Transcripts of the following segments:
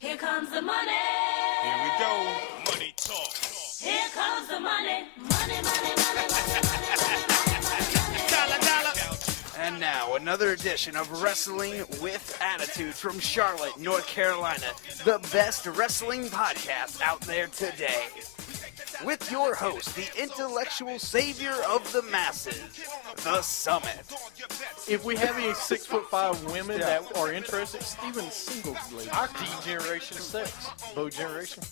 Here comes the money. Here we go. Money talk. Here comes the money. Money, money, money, money, money. Dollar, dollar. And now, another edition of Wrestling with Attitude from Charlotte, North Carolina, the best wrestling podcast out there today. With your host, the intellectual savior of the masses, The Summit. If we have any 6'5" women that are interested, Steven Singlesley, our D-Generation 6, Bo Generation.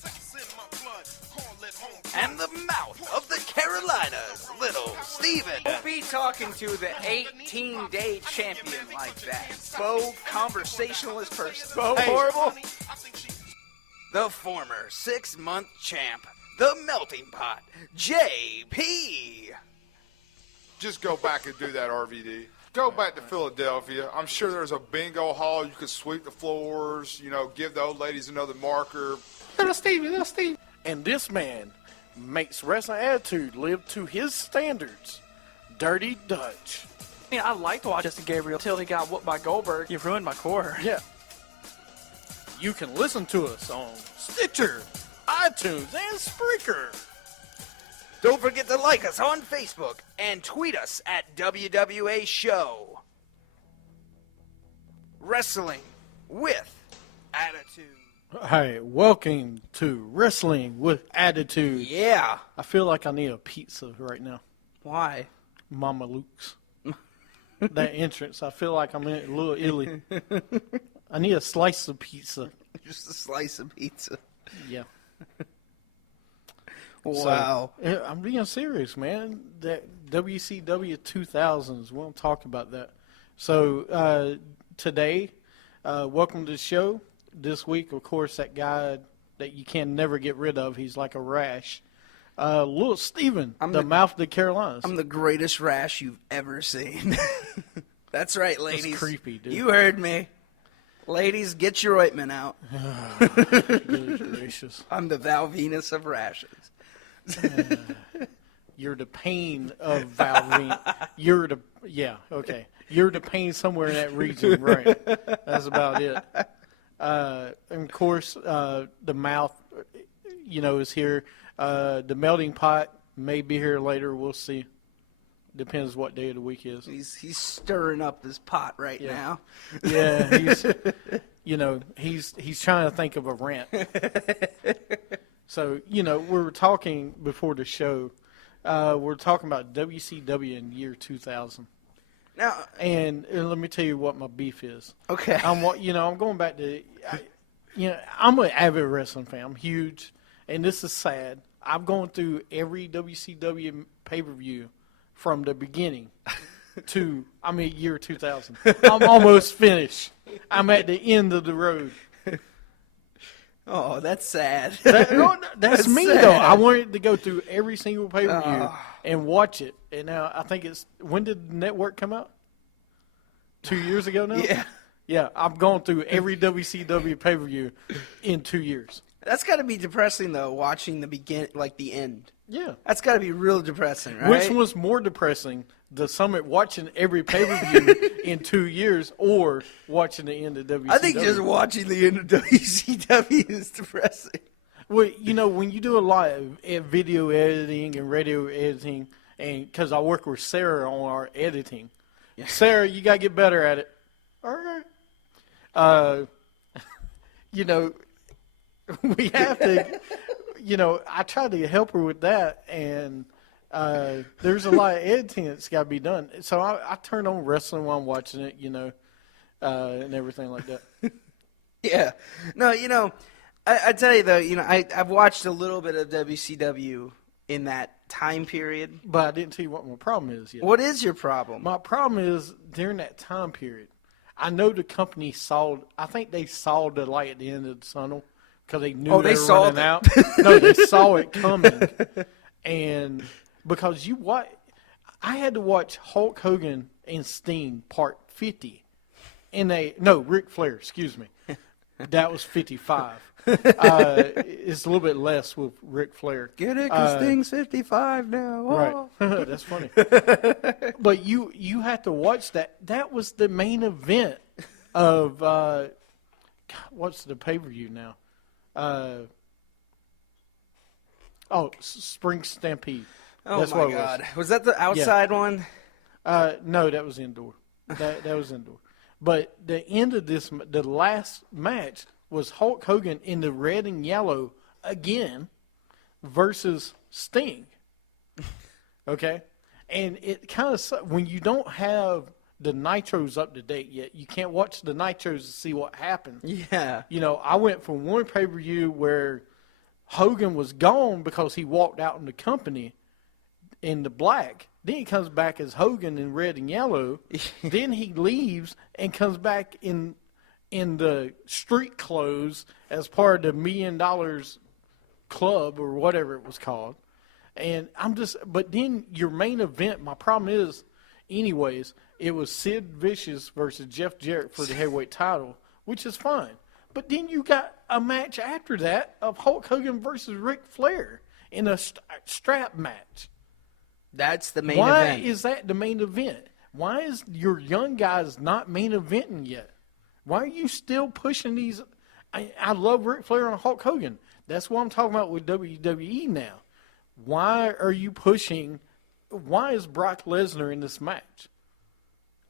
And the mouth of the Carolinas, Little Steven. Don't be talking to the 18-day champion like that. Bo, conversationalist person. Bo, horrible. The former 6-month champ, the Melting Pot, JP. Just go back and do that, RVD. Go back to Philadelphia. I'm sure there's a bingo hall. You could sweep the floors, give the old ladies another marker. Little Steve. And this man makes Wrestling Attitude live to his standards. Dirty Dutch. I liked watching Justin Gabriel until he got whooped by Goldberg. You ruined my core. Yeah. You can listen to us on Stitcher, iTunes, and Spreaker. Don't forget to like us on Facebook and tweet us at WWA Show. Wrestling with Attitude. Hey, welcome to Wrestling with Attitude. Yeah. I feel like I need a pizza right now. Why? Mama Luke's. That entrance, I feel like I'm in a little illy. I need a slice of pizza. Just a slice of pizza. Yeah. Wow. So, I'm being serious, man. That WCW 2000s, we won't talk about that. So today, welcome to the show. This week, of course, that guy that you can never get rid of, he's like a rash. Little Steven, the mouth of the Carolinas. I'm the greatest rash you've ever seen. That's right, ladies. That's creepy, dude. You heard me. Ladies, get your ointment out. Goodness gracious. I'm the Val Venus of rashes. You're the pain of Valvine. You're the pain somewhere in that region, right? That's about it. And of course, the mouth, is here. The melting pot may be here later. We'll see. Depends what day of the week is. He's stirring up his pot right now. Yeah, he's trying to think of a rant. So, we were talking before the show. We're talking about WCW in year 2000. Now, and let me tell you what my beef is. Okay. I'm going back to, I'm an avid wrestling fan. I'm huge, and this is sad. I'm going through every WCW pay-per-view from the beginning to, year 2000. I'm almost finished. I'm at the end of the road. oh, that's sad. That's me, sad. though. I wanted to go through every single pay-per-view and watch it. And now I think when did the network come out? 2 years ago now? Yeah. Yeah, I've gone through every WCW pay-per-view in 2 years. That's got to be depressing, though, watching the end. Yeah. That's got to be real depressing, right? Which was more depressing, the Summit watching every pay-per-view in 2 years or watching the end of WCW? I think just watching the end of WCW is depressing. Well, when you do a lot of video editing and radio editing, and because I work with Sarah on our editing, Sarah, you got to get better at it. All right. We have to, I try to help her with that, and there's a lot of editing that's got to be done. So I turn on wrestling while I'm watching it, and everything like that. Yeah. No, I tell you, though, I've watched a little bit of WCW in that time period. But I didn't tell you what my problem is yet. What is your problem? My problem is during that time period, I know the company I think they saw the light at the end of the tunnel because they knew they were running out. No, they saw it coming. And because I had to watch Hulk Hogan and Sting part 50. Ric Flair, excuse me. That was 55. It's a little bit less with Ric Flair. Get it? Because Sting's 55 now. Oh. Right. That's funny. But you have to watch that. That was the main event of what's the pay-per-view now? Spring Stampede. Oh That's my what it God! Was that the outside one? No, that was indoor. That was indoor. But the end of the last match was Hulk Hogan in the red and yellow again versus Sting. Okay? And it kind of, when you don't have the Nitros up to date yet, you can't watch the Nitros to see what happened. Yeah. You know, I went from one pay-per-view where Hogan was gone because he walked out in the company in the black. Then he comes back as Hogan in red and yellow. Then he leaves and comes back in the street clothes as part of the $1 Million Club or whatever it was called. And but then your main event, my problem is, anyways, it was Sid Vicious versus Jeff Jarrett for the heavyweight title, which is fine. But then you got a match after that of Hulk Hogan versus Ric Flair in a strap match. That's the main Why event. is that the main event? Why is your young guys not main eventing yet? Why are you still pushing these? I love Ric Flair and Hulk Hogan. That's what I'm talking about with WWE now. Why are you pushing? Why is Brock Lesnar in this match?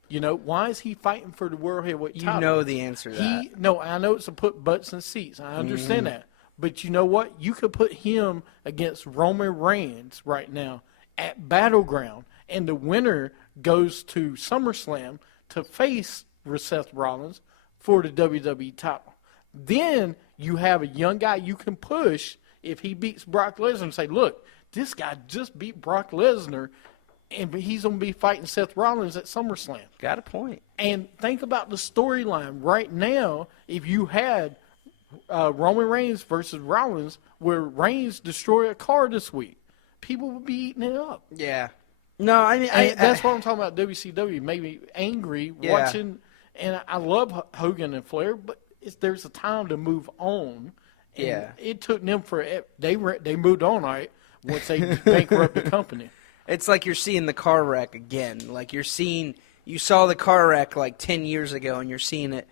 You know, why is he fighting for the World Heavyweight title? You know the answer to that. No, I know it's to put butts in seats. I understand that. But you know what? You could put him against Roman Reigns right now at Battleground, and the winner goes to SummerSlam to face Seth Rollins for the WWE title. Then you have a young guy you can push if he beats Brock Lesnar and say, look, this guy just beat Brock Lesnar, and he's going to be fighting Seth Rollins at SummerSlam. Got a point. And think about the storyline right now. If you had Roman Reigns versus Rollins, where Reigns destroyed a car this week, people would be eating it up. Yeah. No, I mean, That's what I'm talking about. WCW made me angry watching, and I love Hogan and Flair, but there's a time to move on. And Yeah. it took them they moved on, all right, once they bankrupted the company. It's like you're seeing the car wreck again. Like you saw the car wreck like 10 years ago, and you're seeing it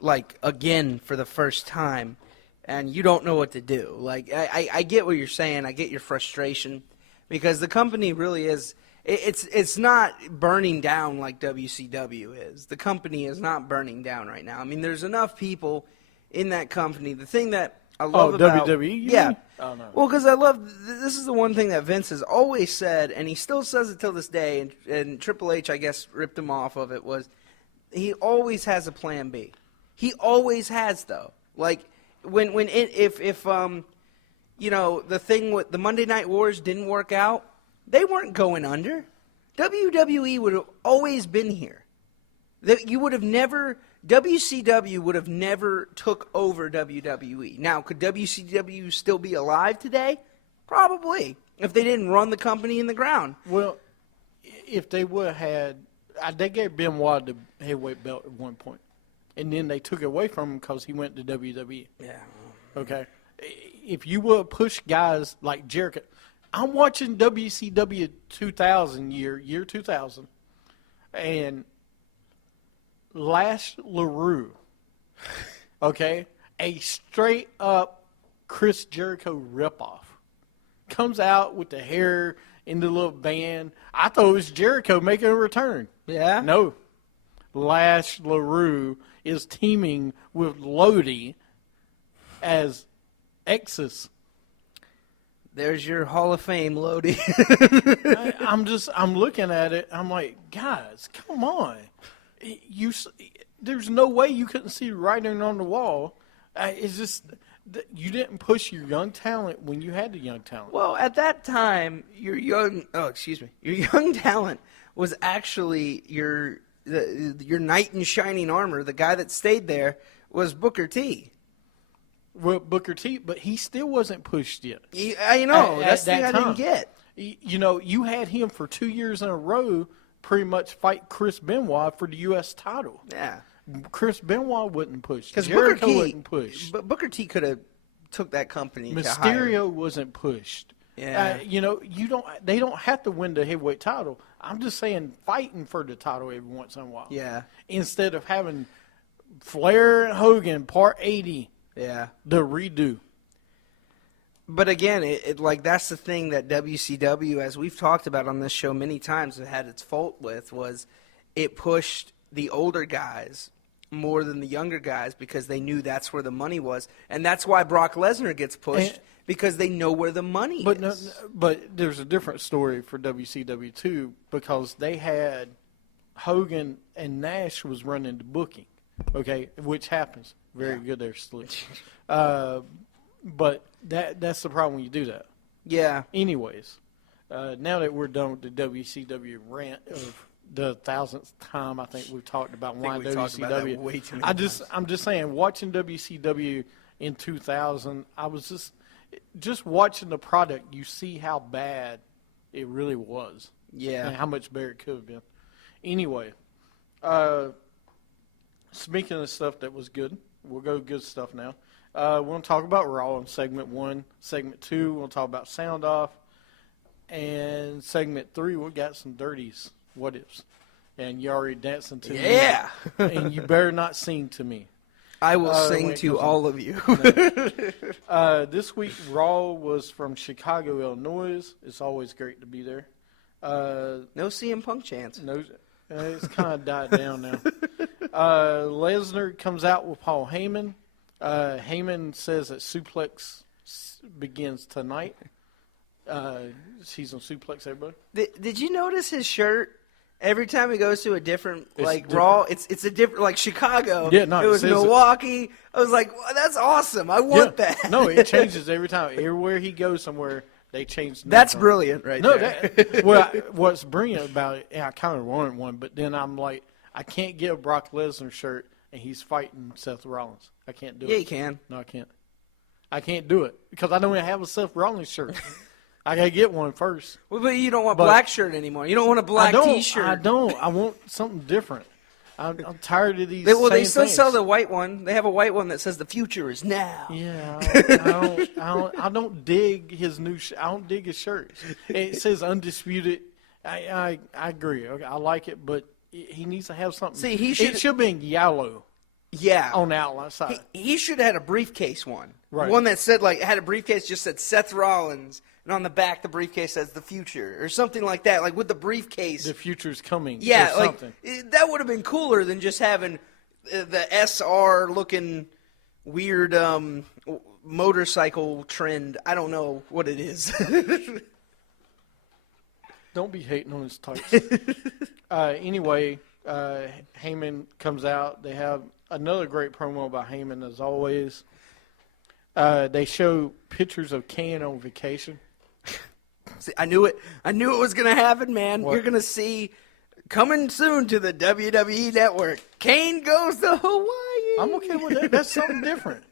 like again for the first time, and you don't know what to do. Like I get what you're saying. I get your frustration, because the company really is. It's not burning down like WCW is. The company is not burning down right now. I mean, there's enough people in that company. The thing that I love about WWE? You yeah. mean? Oh, no. Well, because I love this is the one thing that Vince has always said, and he still says it till this day. And Triple H, I guess, ripped him off of it. Was he always has a plan B? He always has, though. Like if you know, the thing with the Monday Night Wars didn't work out, they weren't going under. WWE would have always been here. You would have never. WCW would have never took over WWE. Now, could WCW still be alive today? Probably, if they didn't run the company in the ground. Well, if they would have had, they gave Benoit the heavyweight belt at one point, and then they took it away from him because he went to WWE. Yeah. Okay, if you would push guys like Jericho, I'm watching WCW 2000 year 2000, and Lash LaRue, okay, a straight up Chris Jericho ripoff, comes out with the hair in the little band. I thought it was Jericho making a return. Yeah? No. Lash LaRue is teaming with Lodi as Exus. There's your Hall of Fame, Lodi. I'm looking at it. I'm like, guys, come on. There's no way you couldn't see writing on the wall. It's just you didn't push your young talent when you had the young talent. Well, at that time, your young talent was actually your knight in shining armor. The guy that stayed there was Booker T. Well, Booker T, but he still wasn't pushed yet. I know. That's the thing I didn't get. You know, you had him for 2 years in a row pretty much fight Chris Benoit for the U.S. title. Yeah. Chris Benoit wasn't pushed. Because Jericho wasn't pushed. But Booker T could have took that company to higher. Mysterio wasn't pushed. Yeah. You know, they don't have to win the heavyweight title. I'm just saying fighting for the title every once in a while. Yeah. Instead of having Flair and Hogan, Part 80, Yeah. the redo. But again, it like that's the thing that WCW, as we've talked about on this show many times, it had its fault with was it pushed the older guys more than the younger guys because they knew that's where the money was, and that's why Brock Lesnar gets pushed because they know where the money But is. but there's a different story for WCW too because they had Hogan and Nash was running the booking, okay, which happens. Very good there, Slick. But that's the problem when you do that. Yeah. Anyways, now that we're done with the WCW rant of the 1,000th time, I think we've talked about why we talked WCW. about that way too many I'm just saying, watching WCW in 2000, I was just watching the product. You see how bad it really was, Yeah. and how much better it could have been. Anyway, speaking of stuff that was good, we'll go good stuff now. We're going to talk about Raw in segment 1. Segment 2, we'll talk about Sound Off. And segment 3, we got some dirties, what ifs. And you're already dancing to me. Yeah. And you better not sing to me. I will when sing it to goes on. all of you. This week, Raw was from Chicago, Illinois. It's always great to be there. No CM Punk chance. No, it's kind of died down now. Lesnar comes out with Paul Heyman. Heyman says that Suplex begins tonight. He's on Suplex, everybody. Did you notice his shirt? Every time he goes to a different different. Raw, it's a different like Chicago. Yeah, no, it it was says it. Milwaukee. I was like, well, that's awesome. I want that. No, it changes every time. Everywhere he goes somewhere, they change. the That's name. brilliant, right No, there. what's brilliant about it, and I kind of wanted one, but then I'm like, I can't get a Brock Lesnar shirt, and he's fighting Seth Rollins. I can't do it. Yeah, you can. No, I can't. I can't do it because I don't even have a Seth Rollins shirt. I gotta get one first. Well, but you don't want But- black shirt anymore. You don't want a black T-shirt. I don't. I want something different. I'm tired of these. They same still things. sell the white one. They have a white one that says the future is now. Yeah, I don't dig his new. I don't dig his shirts. It says undisputed. I agree. Okay, I like it, but he needs to have something. See, he It should- should be in yellow Yeah. on the outline side. He should have had a briefcase one. Right. One that said, like, had a briefcase just said Seth Rollins, and on the back the briefcase says the future, or something like that. Like, with the briefcase. The future's coming. Yeah, or like, something. that would have been cooler than just having the SR-looking weird motorcycle trend. I don't know what it is. Don't be hating on his tights. Anyway, Heyman comes out. They have another great promo by Heyman, as always. They show pictures of Kane on vacation. See, I knew it. I knew it was going to happen, man. What? You're going to see coming soon to the WWE Network. Kane goes to Hawaii. I'm okay with that. That's something different.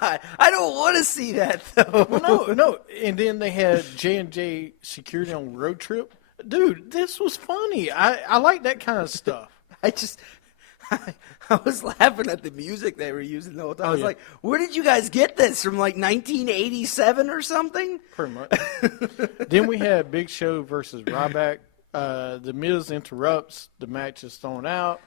God, I don't want to see that though. No. And then they had J&J Security on road trip. Dude, this was funny. I like that kind of stuff. I was laughing at the music they were using the whole time. I was yeah. like, where did you guys get this from? Like 1987 or something? Pretty much. Then we had Big Show versus Ryback. The Miz interrupts. The match is thrown out.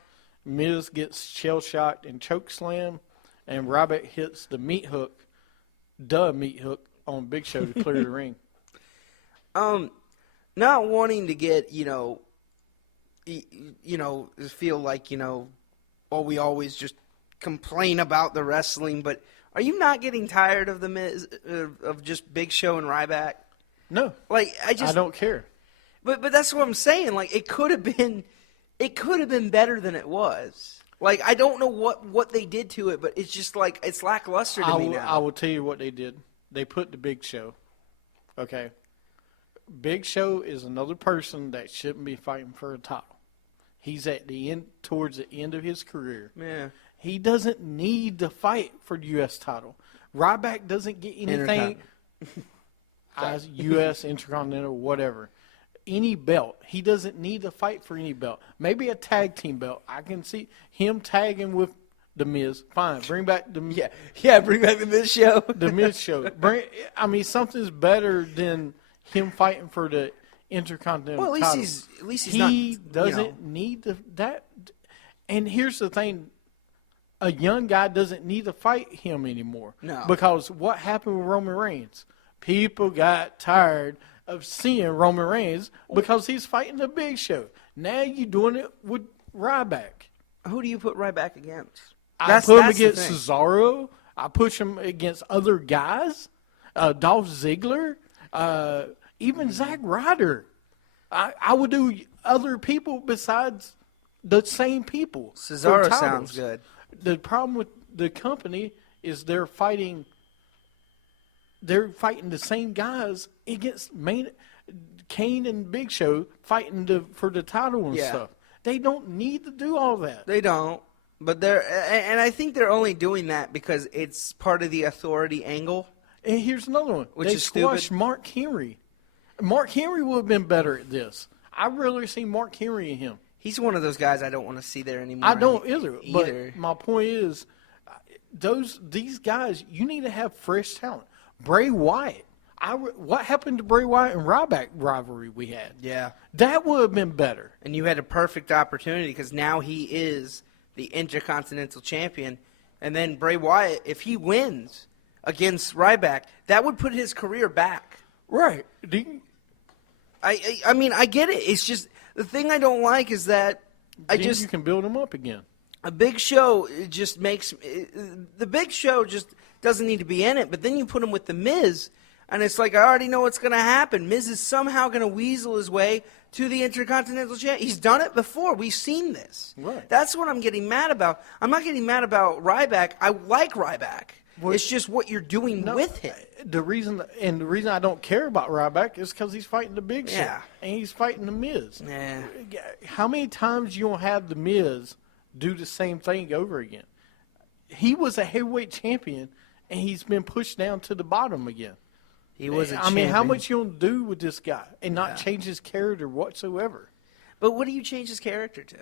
Miz gets shell-shocked and chokeslam. And Ryback hits the meat hook on Big Show to clear the ring. Not wanting to get, feel like, we always just complain about the wrestling, but are you not getting tired of the Miz, of just Big Show and Ryback? No, Like, I don't care. But that's what I'm saying. Like, it could have been better than it was. Like, I don't know what they did to it, but it's just like it's lackluster to me now. I will tell you what they did. They put the Big Show. Okay. Big Show is another person that shouldn't be fighting for a title. He's at the end, towards the end of his career. Yeah. He doesn't need to fight for the U.S. title. Ryback doesn't get anything. U.S. Intercontinental, whatever. Any belt. He doesn't need to fight for any belt. Maybe a tag team belt. I can see him tagging with the Miz. Fine. Bring back the Bring back the Miz show. the Miz show. Something's better than him fighting for the Intercontinental Well, title. at least he's not. He doesn't need that. And here's the thing. A young guy doesn't need to fight him anymore. No. Because what happened with Roman Reigns? People got tired of seeing Roman Reigns because he's fighting the Big Show. Now you're doing it with Ryback. Who do you put Ryback against? I put him that's the against thing. Cesaro. I push him against other guys. Dolph Ziggler. Even Zack Ryder. I would do other people besides the same people. for Cesaro titles. sounds good. The problem with the company is they're fighting the same guys against Kane and Big Show fighting for the title and Yeah. stuff. They don't need to do all that. They don't. But and I think they're only doing that because it's part of the authority angle. And here's another one. Which They is squashed stupid. Mark Henry. Mark Henry would have been better at this. I'd rather see Mark Henry in him. He's one of those guys I don't want to see there anymore. I don't either. But my point is, these guys, you need to have fresh talent. Bray Wyatt. What happened to Bray Wyatt and Ryback rivalry we had? Yeah. That would have been better. And you had a perfect opportunity because now he is the Intercontinental Champion. And then Bray Wyatt, if he wins against Ryback, that would put his career back. Right. I mean, I get it. It's just the thing I don't like is that You can build them up again. a Big Show just makes the Big Show just doesn't need to be in it. But then you put him with the Miz, and it's like I already know what's going to happen. Miz is somehow going to weasel his way to the Intercontinental Champion. He's done it before. We've seen this. Right. That's what I'm getting mad about. I'm not getting mad about Ryback. I like Ryback. Well, it's just what you're doing with him. The reason I don't care about Ryback is because he's fighting the Big Show. Yeah. And he's fighting the Miz. Yeah. How many times you gonna have the Miz do the same thing over again? He was a heavyweight champion, and he's been pushed down to the bottom again. He was a I mean, how champion. much you gonna do with this guy and not change his character whatsoever? But what do you change his character to?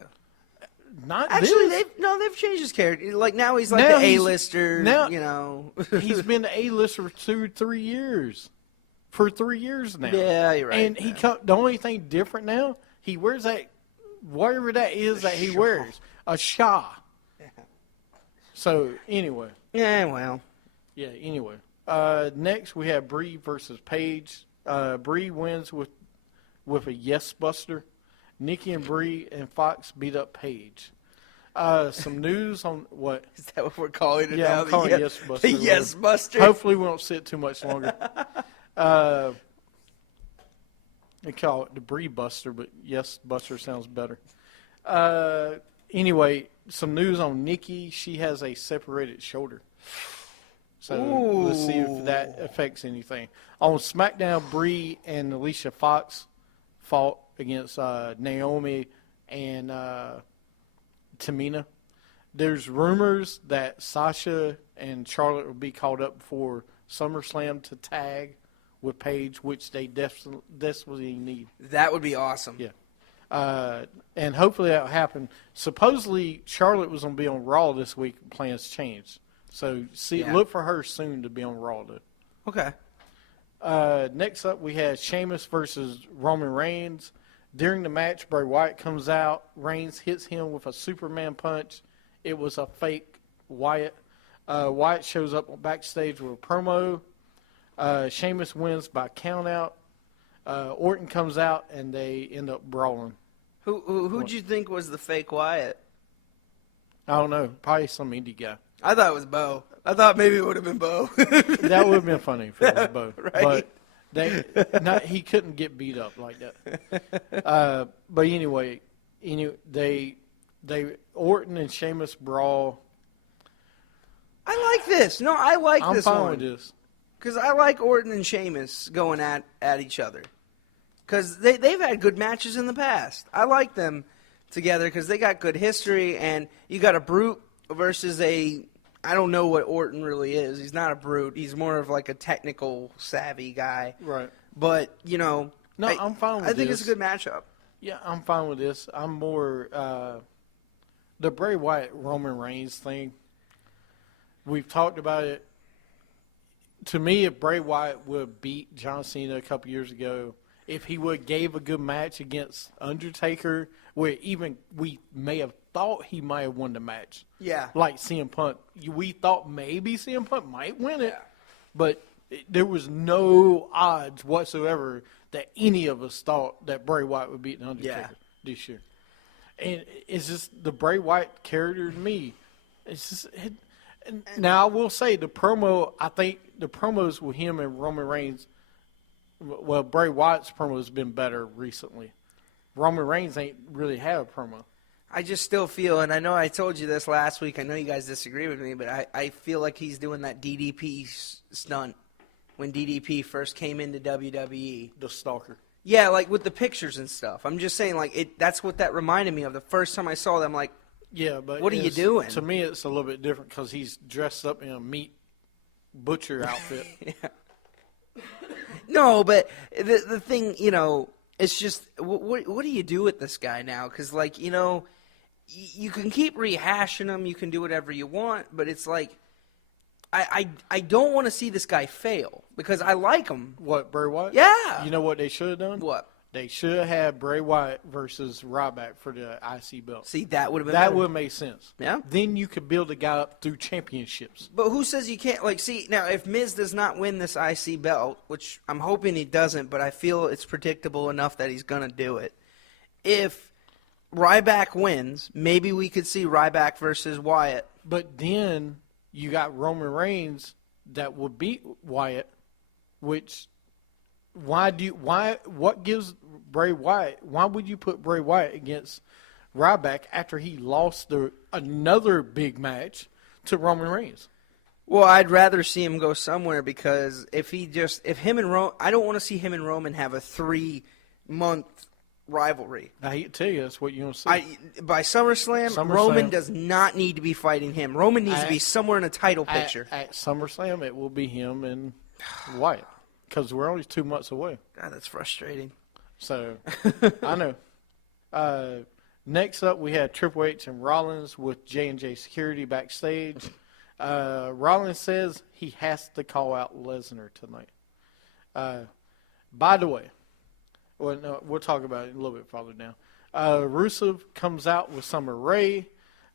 Not Actually, this. they've changed his character. Like now he's like Now the he's- A-lister. now- You know. He's been the A-lister for 2 or 3 years. For 3 years now. Yeah, you're right. And the only thing different now, he wears that, whatever that is that he wears, a Shah. So, anyway. Yeah, well. Yeah, anyway. Next, we have Bree versus Paige. Bree wins with a yes buster. Nikki and Bree and Fox beat up Paige. Some news on what? Is that what we're calling it Yeah, now? I'm calling it Yes Buster. The Yes Buster. Hopefully we won't sit too much longer. They call it the Bree Buster, but Yes Buster sounds better. Anyway, some news on Nikki. She has a separated shoulder. So let's see if that affects anything. On SmackDown, Bree and Alicia Fox fought against Naomi and Tamina. There's rumors that Sasha and Charlotte will be called up for SummerSlam to tag with Paige, which they desperately need. That would be awesome. Yeah. And hopefully that will happen. Supposedly, Charlotte was going to be on Raw this week. Plans changed. So look for her soon to be on Raw, though. Okay. Next up, we had Sheamus versus Roman Reigns. During the match, Bray Wyatt comes out. Reigns hits him with a Superman punch. It was a fake Wyatt. Wyatt shows up backstage with a promo. Sheamus wins by countout. Orton comes out, and they end up brawling. Who'd you think was the fake Wyatt? I don't know. Probably some indie guy. I thought it was Bo. I thought maybe it would have been Bo. That would have been funny if it was Bo. Right. But he couldn't get beat up like that. But anyway, they Orton and Sheamus brawl. I like this. No, I like I'm this fine one. with this. Because I like Orton and Sheamus going at each other. Because they've had good matches in the past. I like them together because they got good history. And you got a brute versus I don't know what Orton really is. He's not a brute. He's more of like a technical savvy guy. Right. But, No, I'm fine with I think this. it's a good matchup. Yeah, I'm fine with this. I'm more the Bray Wyatt Roman Reigns thing. We've talked about it. To me, if Bray Wyatt would beat John Cena a couple years ago, if he would gave a good match against Undertaker, where even we may have thought he might have won the match. Yeah. Like CM Punk. We thought maybe CM Punk might win it, but there was no odds whatsoever that any of us thought that Bray Wyatt would beat The Undertaker this year. And it's just the Bray Wyatt character to me. It's just now I will say the promo. I think the promos with him and Roman Reigns. Well, Bray Wyatt's promo has been better recently. Roman Reigns ain't really had a promo. I just still feel, and I know I told you this last week. I know you guys disagree with me, but I feel like he's doing that DDP stunt when DDP first came into WWE. The stalker. Yeah, like with the pictures and stuff. I'm just saying, like that's what that reminded me of. The first time I saw them, like, yeah, but what are you doing? To me, it's a little bit different because he's dressed up in a meat butcher outfit. No, but the thing, it's just what do you do with this guy now? Because, like, you can keep rehashing him, you can do whatever you want, but it's like I don't want to see this guy fail because I like him. What, Bray Wyatt? Yeah. You know what they should have done? What? They should have had Bray Wyatt versus Ryback for the IC belt. See, that would have been That better. would have made sense. Yeah. Then you could build a guy up through championships. But who says you can't? Like, see, now if Miz does not win this IC belt, which I'm hoping he doesn't, but I feel it's predictable enough that he's going to do it. If Ryback wins, maybe we could see Ryback versus Wyatt. But then you got Roman Reigns that will beat Wyatt, which what gives Bray Wyatt, why would you put Bray Wyatt against Ryback after he lost another big match to Roman Reigns? Well, I'd rather see him go somewhere because if him and Roman, I don't want to see him and Roman have a 3-month rivalry. I hate to tell you, that's what you're going to see. By SummerSlam, Roman does not need to be fighting him. Roman needs to be somewhere in a title picture. At SummerSlam, it will be him and Wyatt because we're only 2 months away. God, that's frustrating. So, I know. Next up, we had Triple H and Rollins with J&J Security backstage. Rollins says he has to call out Lesnar tonight. By the way, we'll talk about it a little bit farther down. Rusev comes out with Summer Rae.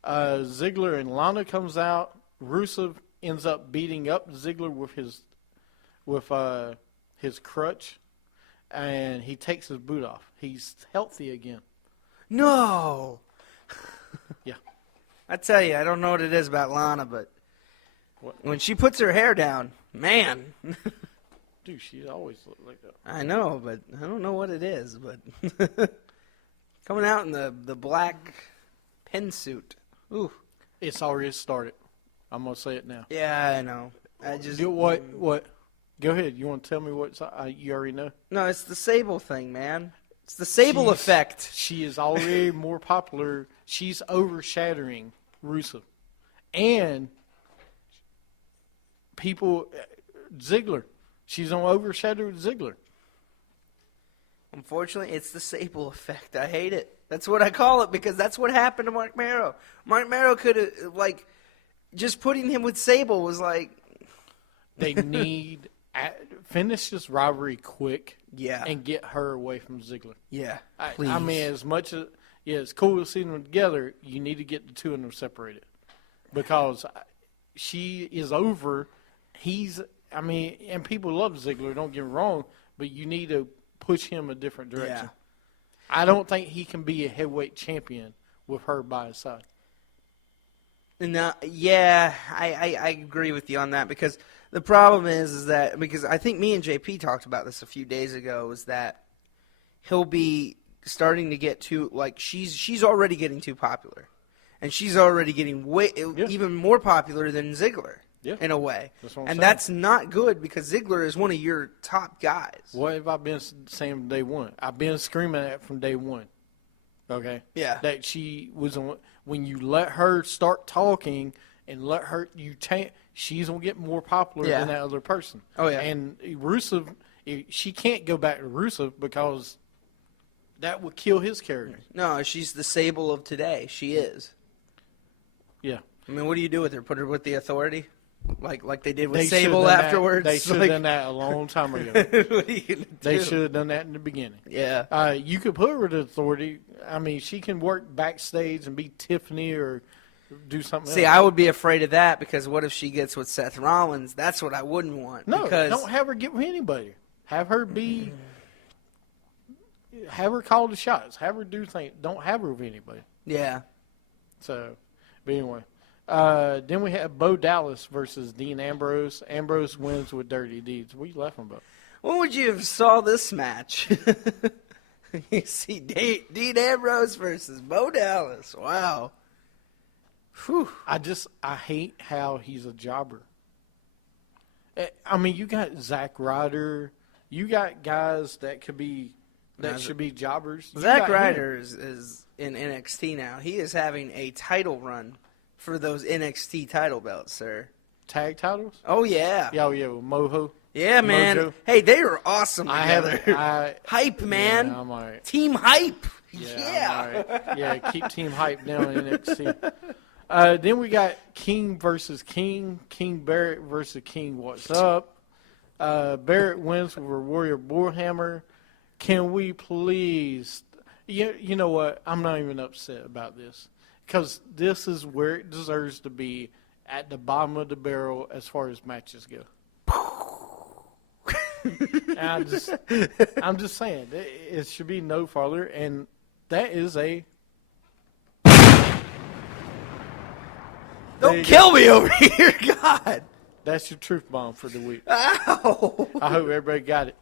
Ziggler and Lana comes out. Rusev ends up beating up Ziggler with his crutch, and he takes his boot off. He's healthy again. No. Yeah. I tell you, I don't know what it is about Lana, but when she puts her hair down, man. Dude, she always looked like that. I know, but I don't know what it is. But coming out in the black pen suit. Ooh. It's already started. I'm going to say it now. Yeah, I know. I just What? Go ahead. You want to tell me what you already know? No, it's the Sable thing, man. It's the Sable effect. She is already more popular. She's overshadowing Rusev. And people, Ziggler. She's going to overshadow Ziggler. Unfortunately, it's the Sable effect. I hate it. That's what I call it because that's what happened to Mark Marrow. Mark Marrow could have, just putting him with Sable was like. They need finish this rivalry quick. Yeah. And get her away from Ziggler. Yeah. Please. I mean, as much as it's cool to see them together, you need to get the two of them separated because she is over. And people love Ziggler. Don't get me wrong, but you need to push him a different direction. Yeah. I don't think he can be a heavyweight champion with her by his side. No, yeah, I agree with you on that because the problem is that because I think me and JP talked about this a few days ago is that he'll be starting to get too she's already getting too popular, and she's already getting even more popular than Ziggler in a way, that's not good because Ziggler is one of your top guys. What have I been saying from day one? I've been screaming at it from day one. Okay. Yeah. That she was when you let her start talking and let her she's gonna get more popular than that other person. Oh yeah. And Rusev, she can't go back to Rusev because that would kill his character. No, she's the Sable of today. She is. Yeah. I mean, what do you do with her? Put her with the Authority? Like they did with They should've Sable done that- afterwards. They should have Like, done that a long time ago. what are you gonna They do? should have done that in the beginning. Yeah. You could put her to authority. I mean, she can work backstage and be Tiffany or do something See, else. I would be afraid of that because what if she gets with Seth Rollins? That's what I wouldn't want. No, because don't have her get with anybody. Have her be. Have her call the shots. Have her do things. Don't have her with anybody. yeah. So, but anyway. Then we have Bo Dallas versus Dean Ambrose. Ambrose wins with dirty deeds. What are you laughing about? When would you have saw this match? You see Dean Ambrose versus Bo Dallas. Wow. Whew. I hate how he's a jobber. I mean, you got Zack Ryder. You got guys that could be, that should be jobbers. You Zack got him. Ryder is in NXT now. He is having a title run for those NXT title belts, sir. Tag titles? Oh, yeah. Yeah, with Moho. Yeah, man. Mojo. Hey, they were awesome I together. haven't. Hype, man. Yeah, I'm all right. Team Hype. Yeah. Yeah. I'm all right. Yeah, keep Team Hype down in NXT. Then we got King versus King. King Barrett versus King What's Up. Barrett wins with a Warrior Bullhammer. Can we please? You know what? I'm not even upset about this. Because this is where it deserves to be, at the bottom of the barrel as far as matches go. And I'm just saying, it should be no farther, and that is a... Don't kill me over here, God. That's your truth bomb for the week. Ow. I hope everybody got it,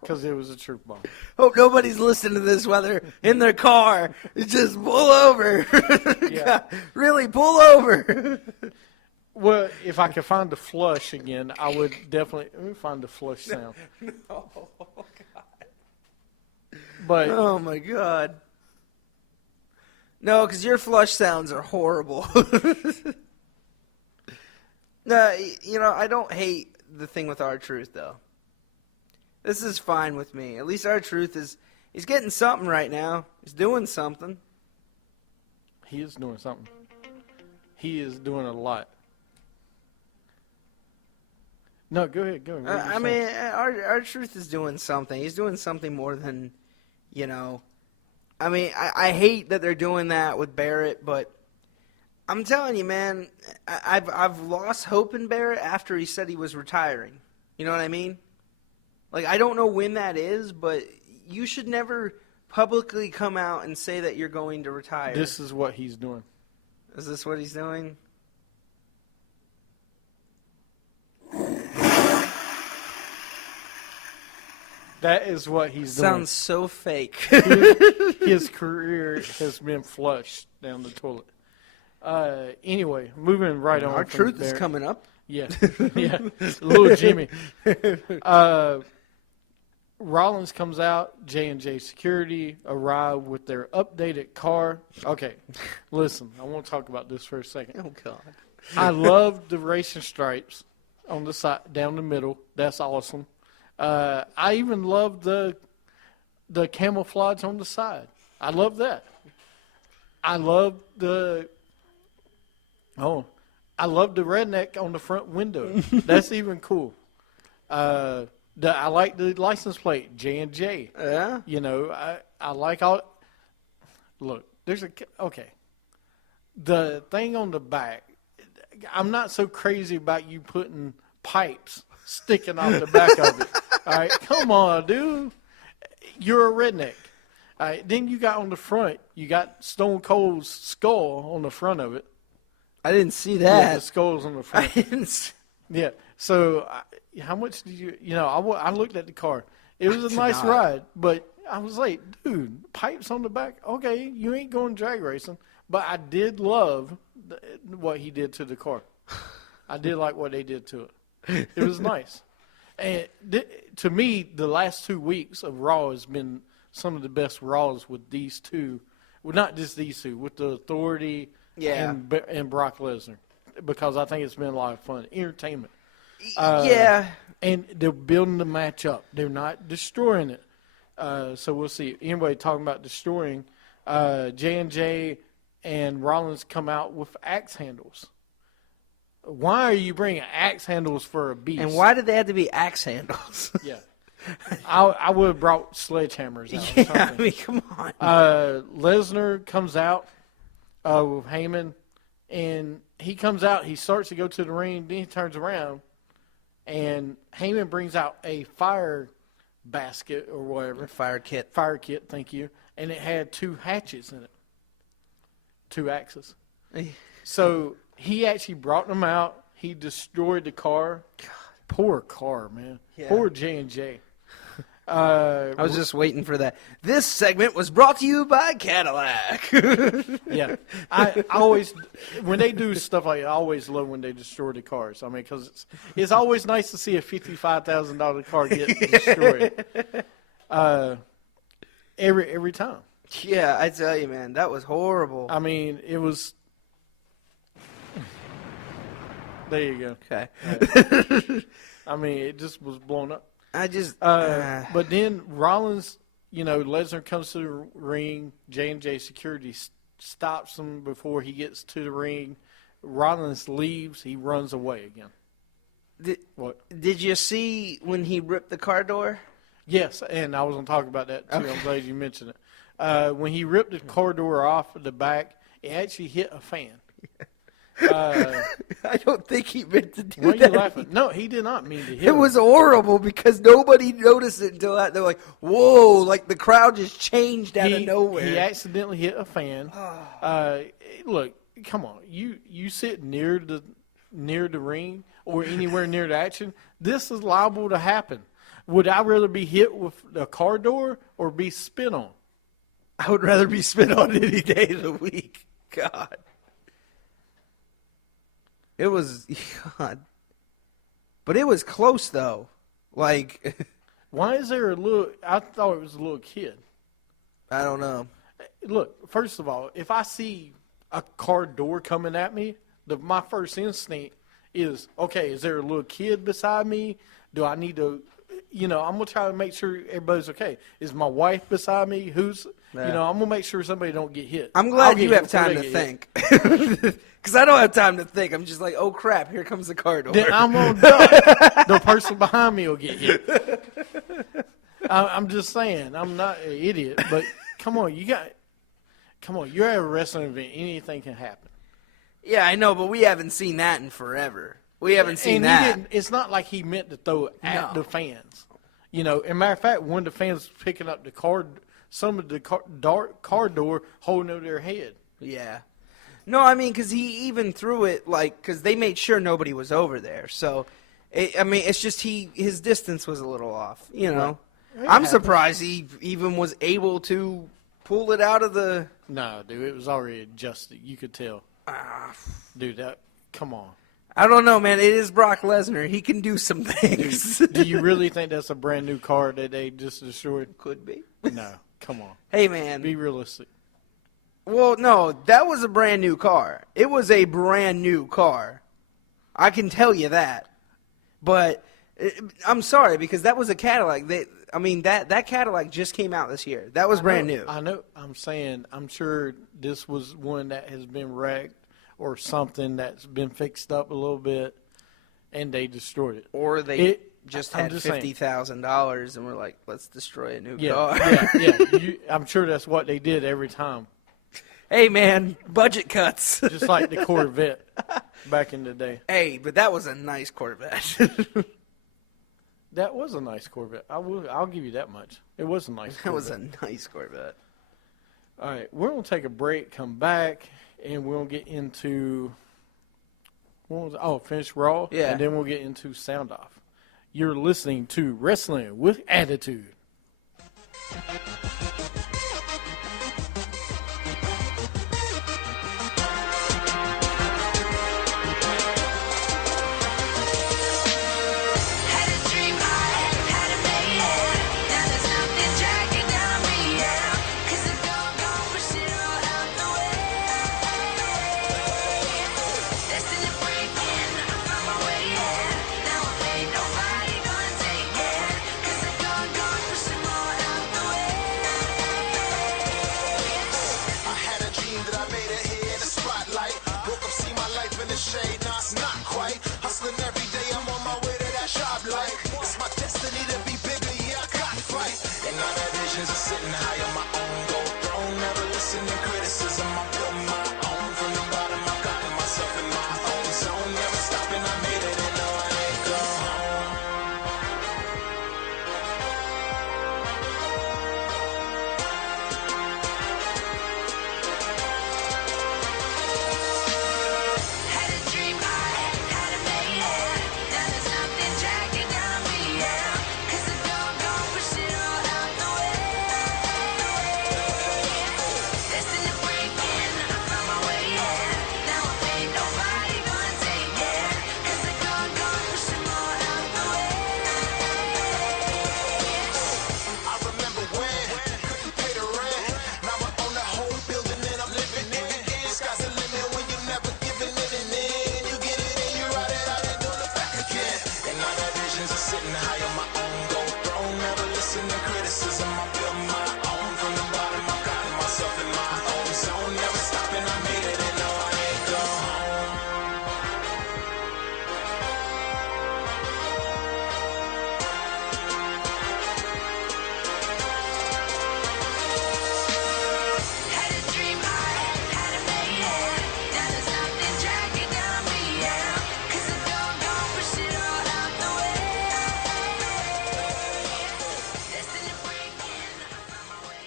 because it was a truth bomb. Hope nobody's listening to this while they're in their car. Just pull over. Yeah. God, really, pull over. Well, if I could find the flush again, I would definitely... Let me find the flush sound. But... Oh, my God. No, because your flush sounds are horrible. No, I don't hate the thing with R-Truth, though. This is fine with me. At least R-Truth he's getting something right now. He's doing something. He is doing something. He is doing a lot. No, go ahead. Go ahead. What I you mean, saying? R-Truth is doing something. He's doing something more than, I mean, I hate that they're doing that with Barrett, but I'm telling you, man, I've lost hope in Barrett after he said he was retiring. You know what I mean? Like, I don't know when that is, but you should never publicly come out and say that you're going to retire. This is what he's doing. Is this what he's doing? That is what he's doing. Sounds so fake. His career has been flushed down the toilet. Anyway, moving right on. Our from truth is there. coming up. Yeah, yeah. Little Jimmy. Rollins comes out. J&J Security arrive with their updated car. Okay, listen. I want to talk about this for a second. Oh, God. I love the racing stripes on the side, down the middle. That's awesome. I even love the camouflage on the side. I love that. I love the redneck on the front window. That's even cool. I like the license plate, J&J. Yeah? I like all. Look, okay. The thing on the back, I'm not so crazy about you putting pipes sticking off the back of it. All right, come on, dude. You're a redneck. All right, then you got on the front, you got Stone Cold's skull on the front of it. I didn't see Yeah, the that. skull's on the I front. didn't see. Yeah. So, how much did you? I looked at the car. It was a nice not. ride, but I was like, dude, pipes on the back. Okay, you ain't going drag racing, but I did love what he did to the car. I did like what they did to it. It was nice. And to me, the last 2 weeks of Raw has been some of the best Raws with these two. Well, not just these two, with the Authority Yeah. and Brock Lesnar, because I think it's been a lot of fun. Entertainment. Yeah. And they're building the match up. They're not destroying it. So we'll see. Anyway, talking about destroying, J&J and Rollins come out with axe handles. Why are you bringing axe handles for a beast? And why did they have to be axe handles? Yeah. I would have brought sledgehammers out. Or Yeah, I something. mean, come on. Lesnar comes out with Heyman, and he comes out. He starts to go to the ring. Then he turns around, and Heyman brings out a fire basket or whatever. Fire kit. Fire kit, thank you. And it had 2 hatchets in it. 2 axes. So he actually brought them out. He destroyed the car. Poor car, man. Yeah. Poor J&J. I was just waiting for that. This segment was brought to you by Cadillac. Yeah, I always, when they do stuff like that, I always love when they destroy the cars. I mean, because it's always nice to see a $55,000 car get destroyed. Every time. Yeah, I tell you, man, that was horrible. I mean, it was. There you go. Okay. I mean, it just was blown up. I just. But then Rollins, Lesnar comes to the ring. J&J security stops him before he gets to the ring. Rollins leaves. He runs away again. What? Did you see when he ripped the car door? Yes, and I was going to talk about that too. Okay. I'm glad you mentioned it. When he ripped the car door off of the back, it actually hit a fan. I don't think he meant to do Why are that. you laughing? No, he did not mean to hit It him. was horrible because nobody noticed it until that. They're like, "Whoa!" Like the crowd just changed out of nowhere. He accidentally hit a fan. Look, come on, you sit near the ring or anywhere near the action. This is liable to happen. Would I rather be hit with a car door or be spit on? I would rather be spit on any day of the week. God. It was, God. But it was close, though. Like. Why is there I thought it was a little kid. I don't know. Look, first of all, if I see a car door coming at me, my first instinct is, okay, is there a little kid beside me? Do I need to, I'm going to try to make sure everybody's okay. Is my wife beside me? I'm going to make sure somebody don't get hit. I'm glad you have time to think. Because I don't have time to think. I'm just like, oh, crap, here comes the car door. Then I'm going to duck. The person behind me will get hit. I'm just saying. I'm not an idiot. But come on, you're at a wrestling event. Anything can happen. Yeah, I know, but we haven't seen that in forever. We haven't seen that. It's not like he meant to throw it at the fans. As a matter of fact, one of the fans was picking up the car, some of the car door holding over their head. Yeah. No, I mean, because he even threw it, because they made sure nobody was over there. So, it's just his distance was a little off, Right. I'm surprised he even was able to pull it out of the... No, dude, it was already adjusted. You could tell. Dude, come on. I don't know, man. It is Brock Lesnar. He can do some things. Dude, do you really think that's a brand new car that they just destroyed? Could be. No, come on. Hey, man. Be realistic. Well, no, that was a brand new car. It was a brand new car. I can tell you that. But I'm sorry, because that was a Cadillac. That Cadillac just came out this year. That was brand new. I know. I'm saying, I'm sure this was one that has been wrecked or something that's been fixed up a little bit, and they destroyed it. Or they just I'm had just saying. $50,000 and were like, let's destroy a new Yeah, car. yeah. I'm sure that's what they did every time. Hey, man, budget cuts. Just like the Corvette back in the day. Hey, but that was a nice Corvette. That was a nice Corvette. I'll give you that much. It was a nice Corvette. That was a nice Corvette. All right, we're going to take a break, come back, and we'll get into finish Raw, Yeah. and then we'll get into Sound Off. You're listening to Wrestling with Attitude. Had a dream high, had a mayhem. Now there's nothing dragging down me, yeah. 'Cause the doggone pursuit out the way. Destined to break in, I found my way in. Now ain't nobody gonna take it. 'Cause the doggone pursuit out the way. sitting high on my own gold throne. Never listen to criticism, I build my own. From the bottom, I've gotten myself in my own zone. Never stopping, I made it, and no, I ain't gone. Had a dream high, had it made it. Now there's nothing dragging down me, yeah. 'Cause the dog gon' push it all out the way. Destined to break in, I'm on my way.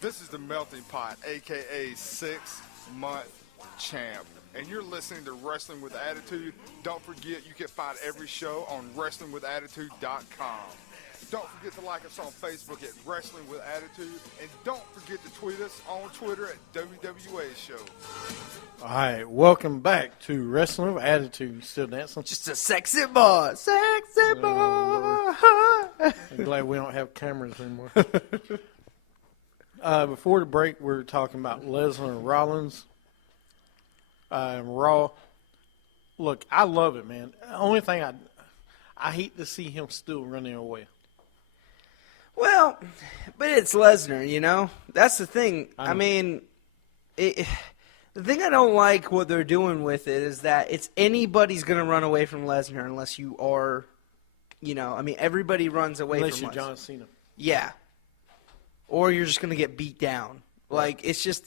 This is the Melting Pot, aka 6-month champ, and you're listening to Wrestling with Attitude. Don't forget, you can find every show on WrestlingWithAttitude.com. Don't forget to like us on Facebook at Wrestling with Attitude, and don't forget to tweet us on Twitter at WWA Show. All right, welcome back to Wrestling with Attitude. Still dancing? Just a sexy boy. Sexy boy. I'm glad we don't have cameras anymore. Before the break, we were talking about Lesnar and Rollins and Raw. Look, I love it, man. The only thing I hate to see him still running away. Well, but it's Lesnar, you know? That's the thing. I know. I mean, the thing I don't like what they're doing with it is that it's anybody's going to run away from Lesnar unless you are, you know, I mean, everybody runs away Unless from you're Lesnar. John Cena. Yeah. Or you're just going to get beat down. Like, it's just,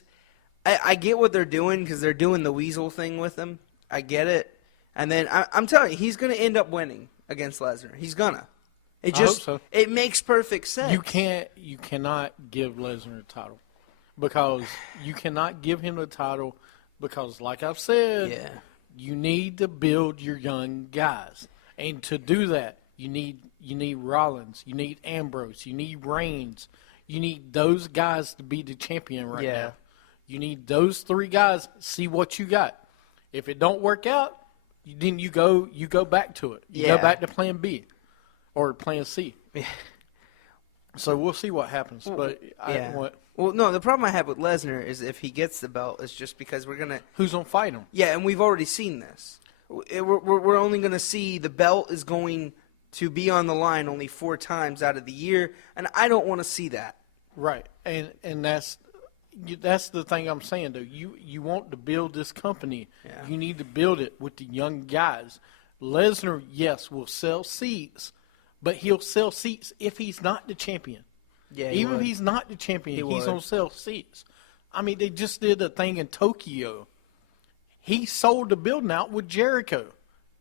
I get what they're doing because they're doing the weasel thing with him. I get it. And then, I'm telling you, he's going to end up winning against Lesnar. He's going to. It I hope just, so. it makes perfect sense. You cannot give Lesnar a title because you cannot give him the title because, like I've said, Yeah. you need to build your young guys, and to do that, you need Rollins, you need Ambrose, you need Reigns, you need those guys to be the champion right Yeah. now. You need those three guys. See what you got. If it don't work out, then you go back to it. You Yeah. go back to Plan B. Or Plan C. So we'll see what happens. But Well, no, the problem I have with Lesnar is if he gets the belt, is just because we're going to. who's gonna fight him? Yeah, and we've already seen this. We're only going to see the belt is going to be on the line only 4 times out of the year, and I don't want to see that. Right, and that's the thing I'm saying though. You want to build this company. Yeah. You need to build it with the young guys. Lesnar, yes, will sell seats, but he'll sell seats if he's not the champion. Yeah, Even if he's not the champion, He he's would. gonna sell seats. I mean, they just did a thing in Tokyo. He sold the building out with Jericho.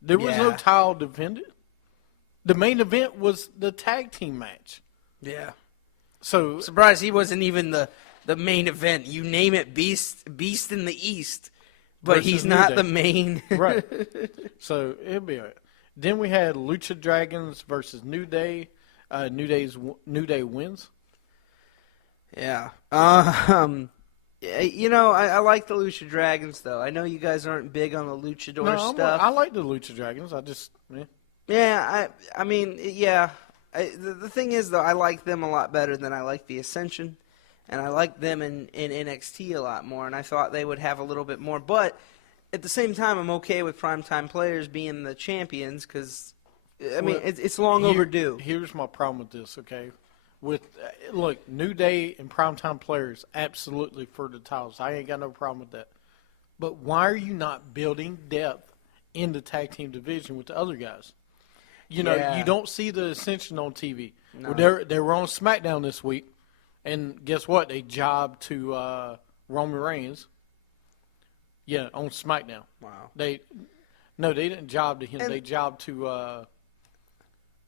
There was no Yeah. title defended. The main event was the tag team match. Yeah. So Surprised he wasn't even the main event. You name it, Beast in the East, but Versus he's New not Day. the main. right. So it'll be all right. Then we had Lucha Dragons versus New Day. New Day wins. Yeah. You know, I like the Lucha Dragons, though. I know you guys aren't big on the luchador No, stuff. I like the Lucha Dragons. I just Yeah, I mean, yeah. The thing is, though, I like them a lot better than I like the Ascension, and I like them in NXT a lot more, and I thought they would have a little bit more. But at the same time, I'm okay with primetime players being the champions because, I mean, Well, it's long overdue. Here's my problem with this. Okay, with look, New Day and primetime players absolutely for the titles. I ain't got no problem with that. But why are you not building depth in the tag team division with the other guys? You know, Yeah. you don't see the Ascension on TV. No. Well, they were on SmackDown this week, and guess what? They jobbed to Roman Reigns. Yeah, on SmackDown. Wow. They didn't job to him. And- They jobbed to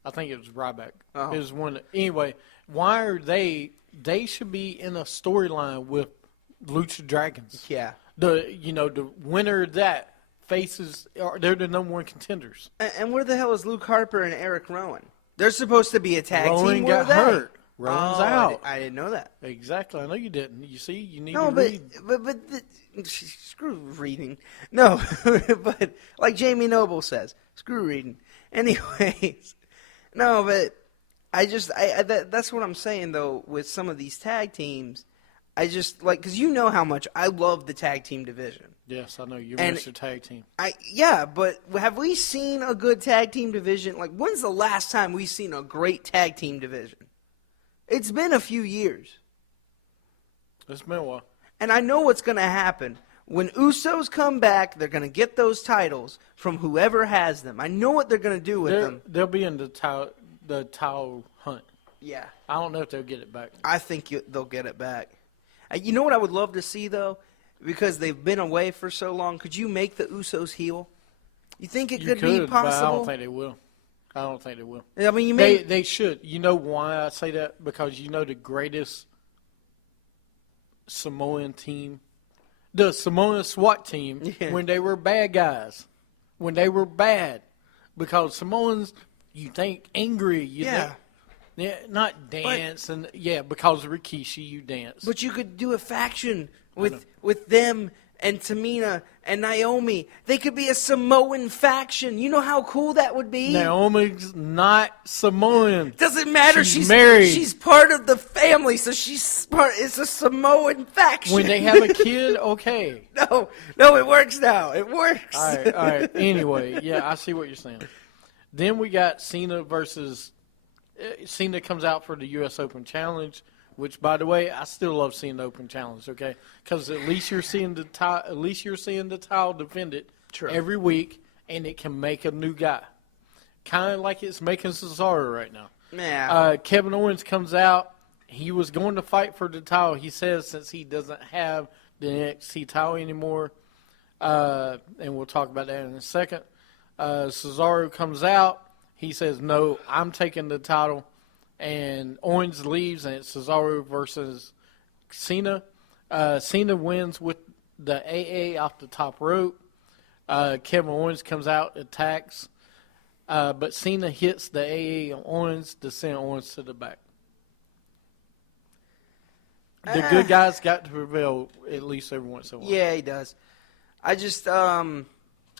I think it was Ryback. Oh. It was one. Anyway, why are they? They should be in a storyline with Lucha Dragons. Yeah. The winner of that faces. They're the number one contenders. And where the hell is Luke Harper and Eric Rowan? They're supposed to be a tag Rowan team. Where got are they? hurt. Rowan's Oh, out. I didn't know that. Exactly. I know you didn't. You see, you need No, to read. but screw reading. No, but like Jamie Noble says, screw reading. Anyways, no, but that's what I'm saying though. With some of these tag teams, I just like because you know how much I love the tag team division. Yes, I know you're And- Mr. Tag Team. But have we seen a good tag team division? Like, when's the last time we've seen a great tag team division? It's been a few years. It's been a while. And I know what's going to happen. When Usos come back, they're going to get those titles from whoever has them. I know what they're going to do with them. They'll be in the title hunt. Yeah. I don't know if they'll get it back. I think they'll get it back. You know what I would love to see, though? Because they've been away for so long, could you make the Usos heel? You think it could be But possible? I don't think they will. I don't think they will. I mean, you may. They should. You know why I say that? Because you know the greatest Samoan team, the Samoan SWAT team, Yeah. when they were bad guys, when they were bad, because Samoans, you think angry, Yeah. not dance, because of Rikishi, you dance. But you could do a faction with them and Tamina and Naomi. They could be a Samoan faction. You know how cool that would be? Naomi's not Samoan. Doesn't matter. She's married. She's part of the family, so she's part. It's a Samoan faction. When they have a kid, okay. No, it works now. It works. All right. Anyway, yeah, I see what you're saying. Then we got Cena versus Cena comes out for the U.S. Open Challenge, which, by the way, I still love seeing the Open Challenge. Okay, because at least you're seeing the title defended every week, and it can make a new guy, kind of like it's making Cesaro right now. Yeah. Kevin Owens comes out. He was going to fight for the title. He says since he doesn't have the NXT title anymore, and we'll talk about that in a second. Cesaro comes out. He says, no, I'm taking the title. And Owens leaves, and it's Cesaro versus Cena. Cena wins with the AA off the top rope. Kevin Owens comes out, attacks. But Cena hits the AA on Owens to send Owens to the back. The good guys got to prevail at least every once in a while. Yeah, he does. I just, I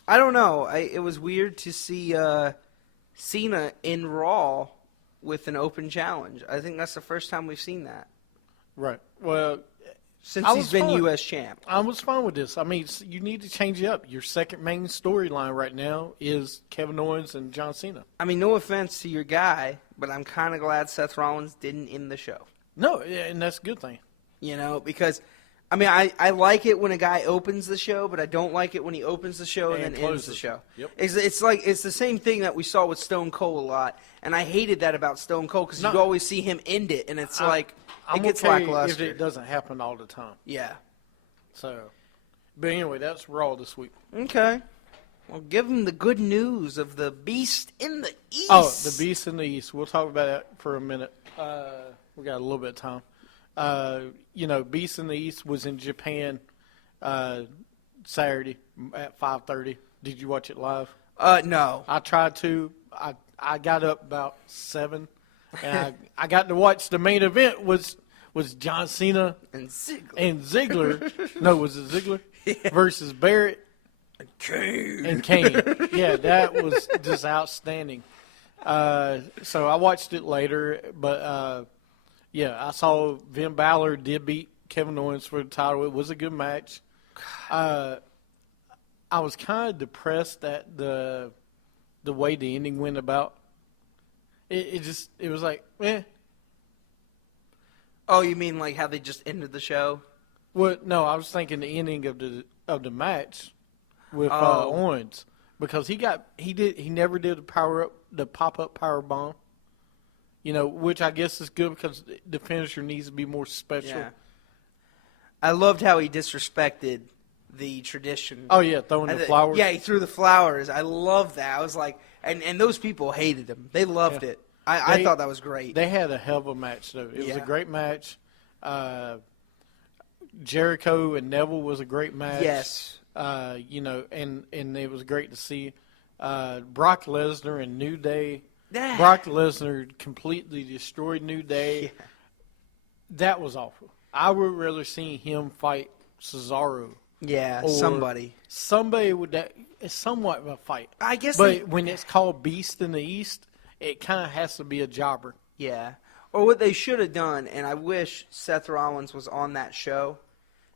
don't know. It was weird to see Cena in Raw with an open challenge. I think that's the first time we've seen that Right. Well, since I he's was been fine. U.S. champ. I was fine with this. I mean, you need to change it up. Your second main storyline right now is Kevin Owens and John Cena. I mean, no offense to your guy, but I'm kind of glad Seth Rollins didn't end the show. No, and that's a good thing. You know, because, I mean, I like it when a guy opens the show, but I don't like it when he opens the show and And then ends closes the it. show. Yep. It's the same thing that we saw with Stone Cold a lot, and I hated that about Stone Cold because No. you always see him end it, and it's like I'm it gets okay if lackluster. it doesn't happen all the time. Yeah. So, but anyway, that's Raw this week. Okay. Well, give him the good news of the Beast in the East. Oh, the Beast in the East. We'll talk about that for a minute. We got a little bit of time. Beast in the East was in Japan Saturday at 5:30. Did you watch it live? No. I tried to. I got up about 7, and I got to watch the main event was John Cena And Ziggler. and Ziggler. No, was it Ziggler versus Barrett and Kane? Yeah, that was just outstanding. So I watched it later, but I saw Finn Balor did beat Kevin Owens for the title. It was a good match. I was kind of depressed at the way the ending went about. It was like, eh. Oh, you mean like how they just ended the show? Well, no, I was thinking the ending of the match with Owens, because he never did the pop up power bomb. Which I guess is good because the finisher needs to be more special. Yeah. I loved how he disrespected the tradition. Oh yeah, throwing the flowers. Yeah, he threw the flowers. I love that. I was like, and those people hated him. They loved it. I thought that was great. They had a hell of a match though. It was a Yeah. great match. Jericho and Neville was a great match. Yes. And it was great to see Brock Lesnar and New Day. Yeah. Brock Lesnar completely destroyed New Day. Yeah. That was awful. I would rather see him fight Cesaro. Yeah, Or somebody. Somebody with that. It's somewhat of a fight. I guess But when it's called Beast in the East, it kind of has to be a jobber. Yeah. Or what they should have done, and I wish Seth Rollins was on that show,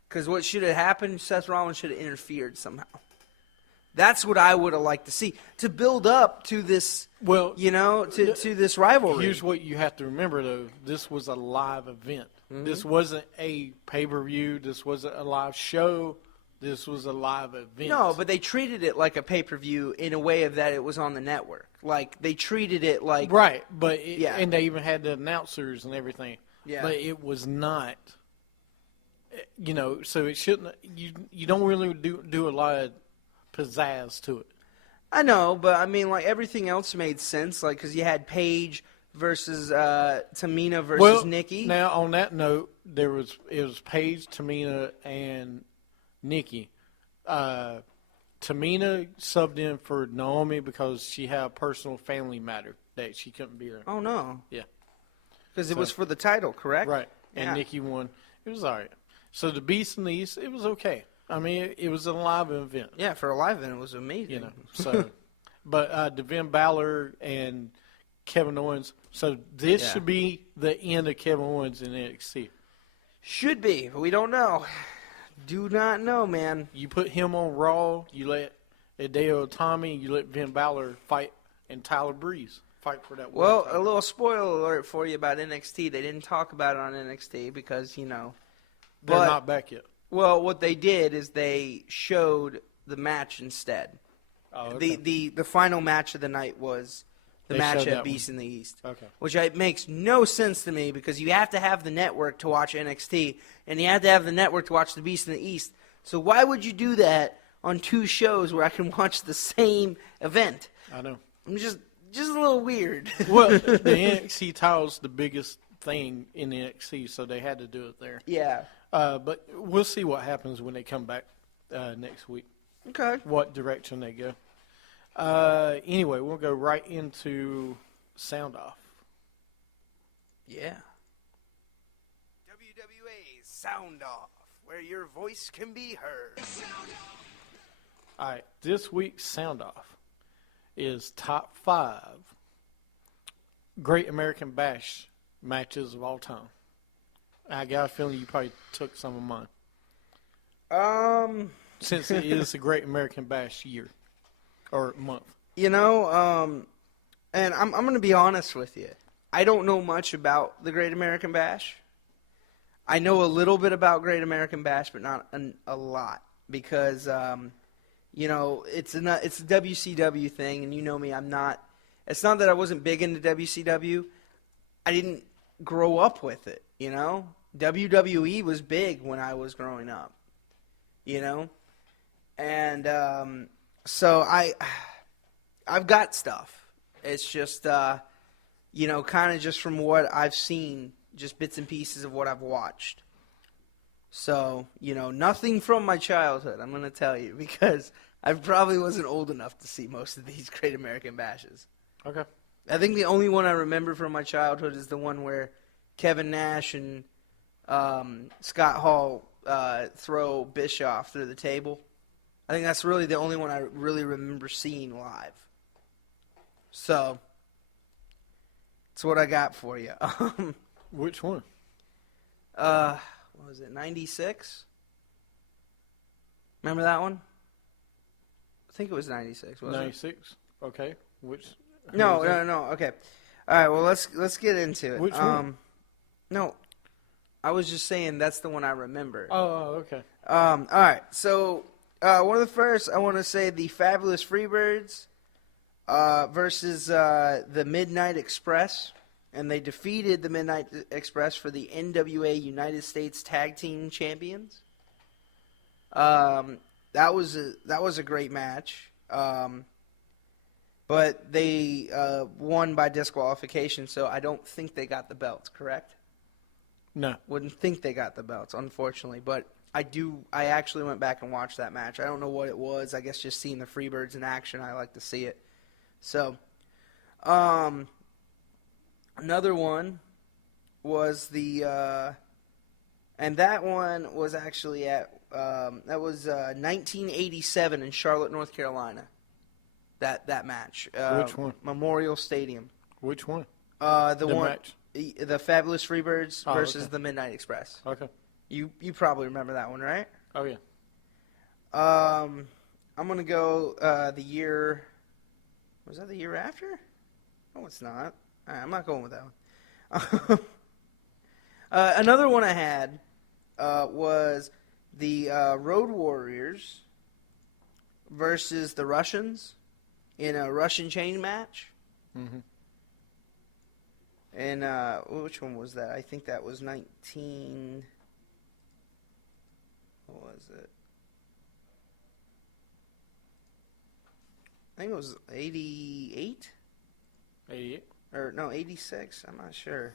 because what should have happened, Seth Rollins should have interfered somehow. That's what I would have liked to see, to build up to this, Well, to this rivalry. Here's what you have to remember, though. This was a live event. Mm-hmm. This wasn't a pay-per-view. This wasn't a live show. This was a live event. No, but they treated it like a pay-per-view in a way of that it was on the network. Like, they treated it like... Right, but Yeah. and they even had the announcers and everything. Yeah. But it was not, so it shouldn't, you don't really do a lot of pizzazz to it. I know, but I mean, like, everything else made sense. Like, because you had Paige versus Tamina versus Nikki. Now, on that note, it was Paige, Tamina, and Nikki. Tamina subbed in for Naomi because she had a personal family matter that she couldn't be there. Oh, no. Yeah. Because it was for the title, correct? Right. And Yeah. Nikki won. It was all right. So the Beast in the East, it was okay. I mean, it was a live event. Yeah, for a live event, it was amazing. So, but Devin Balor and Kevin Owens. So this Yeah. should be the end of Kevin Owens in NXT. Should be, but we don't know. Do not know, man. You put him on Raw. You let Hideo Itami. You let Finn Balor fight, and Tyler Breeze fight for that. Well, world a title. little spoiler alert for you about NXT. They didn't talk about it on NXT because, They're but- not back yet. Well, what they did is they showed the match instead. Oh, okay. The final match of the night was the They match showed at that Beast in the East. Okay. Which makes no sense to me because you have to have the network to watch NXT, and you have to have the network to watch the Beast in the East. So why would you do that on two shows where I can watch the same event? I know. I'm just a little weird. Well, the NXT title's the biggest thing in the NXT, so they had to do it there. Yeah. But we'll see what happens when they come back next week. Okay. What direction they go. Anyway, we'll go right into Sound Off. Yeah. WWA's Sound Off, where your voice can be heard. All right, this week's Sound Off is top 5 Great American Bash matches of all time. I got a feeling you probably took some of mine. Since it is the Great American Bash year or month. And I'm going to be honest with you. I don't know much about the Great American Bash. I know a little bit about Great American Bash, but not a lot because, it's a WCW thing, and you know me, I'm not. It's not that I wasn't big into WCW. I didn't grow up with it, WWE was big when I was growing up, and so I've got stuff. It's just, kind of just from what I've seen, just bits and pieces of what I've watched. So, nothing from my childhood, I'm going to tell you, because I probably wasn't old enough to see most of these Great American Bashes. Okay. I think the only one I remember from my childhood is the one where Kevin Nash and Scott Hall throw Bischoff through the table. I think that's really the only one I really remember seeing live. So, that's what I got for you. Which one? What was it, 96? Remember that one? I think it was 96, wasn't it? 96. Okay. Which? No, who is it? no. Okay. All right. Well, let's get into it. Which one? No, I was just saying that's the one I remember. Oh, okay. All right. So one of the first, I want to say the Fabulous Freebirds versus the Midnight Express, and they defeated the Midnight Express for the NWA United States Tag Team Champions. That was a great match. But they won by disqualification, so I don't think they got the belts, correct? No. Wouldn't think they got the belts, unfortunately. But I actually went back and watched that match. I don't know what it was. I guess just seeing the Freebirds in action, I like to see it. So, another one was and that one was actually at, that was 1987 in Charlotte, North Carolina. That match. Which one? Memorial Stadium. Which one? The The one. match. the Fabulous Freebirds Oh, versus okay. the Midnight Express. Okay. You probably remember that one, right? Oh yeah. I'm gonna go the year. Was that the year after? No, it's not. All right, I'm not going with that one. Another one I had was the Road Warriors versus the Russians in a Russian chain match. Mm-hmm. And which one was that? I think that was 19. What was it? I think it was 88? 88. Or, no, 86. I'm not sure.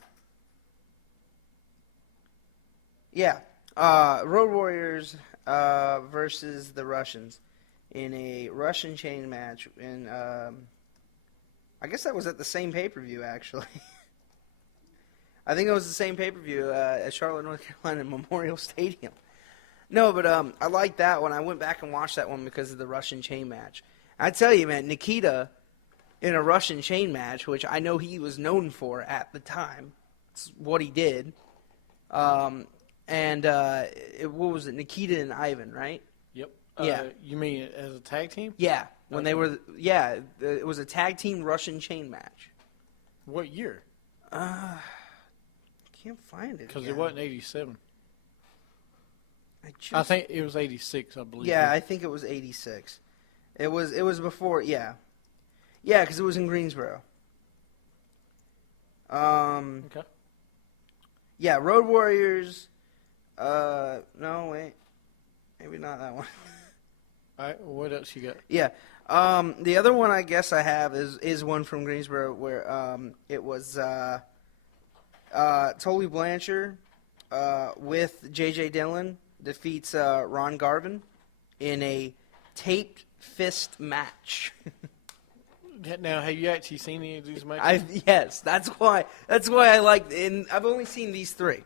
Yeah. Road Warriors versus the Russians in a Russian chain match. And I guess that was at the same pay-per-view, actually. I think it was the same pay-per-view at Charlotte, North Carolina Memorial Stadium. No, but I like that one. I went back and watched that one because of the Russian chain match. I tell you, man, Nikita in a Russian chain match, which I know he was known for at the time. It's what he did. What was it? Nikita and Ivan, right? Yep. Yeah. You mean as a tag team? Yeah. When they Okay. were, yeah, it was a tag team Russian chain match. What year? I can't find it. Because again. it wasn't 87. I I think it was 86, I believe. Yeah, I think it was 86. It was before, yeah. Yeah, because it was in Greensboro. Okay. Yeah, Road Warriors. No, wait. Maybe not that one. All right. What else you got? Yeah. The other one I guess I have is one from Greensboro where it was Tully Blanchard with J.J. Dillon defeats Ron Garvin in a taped fist match. Now, have you actually seen any of these matches? Yes, that's why I like. And I've only seen these three,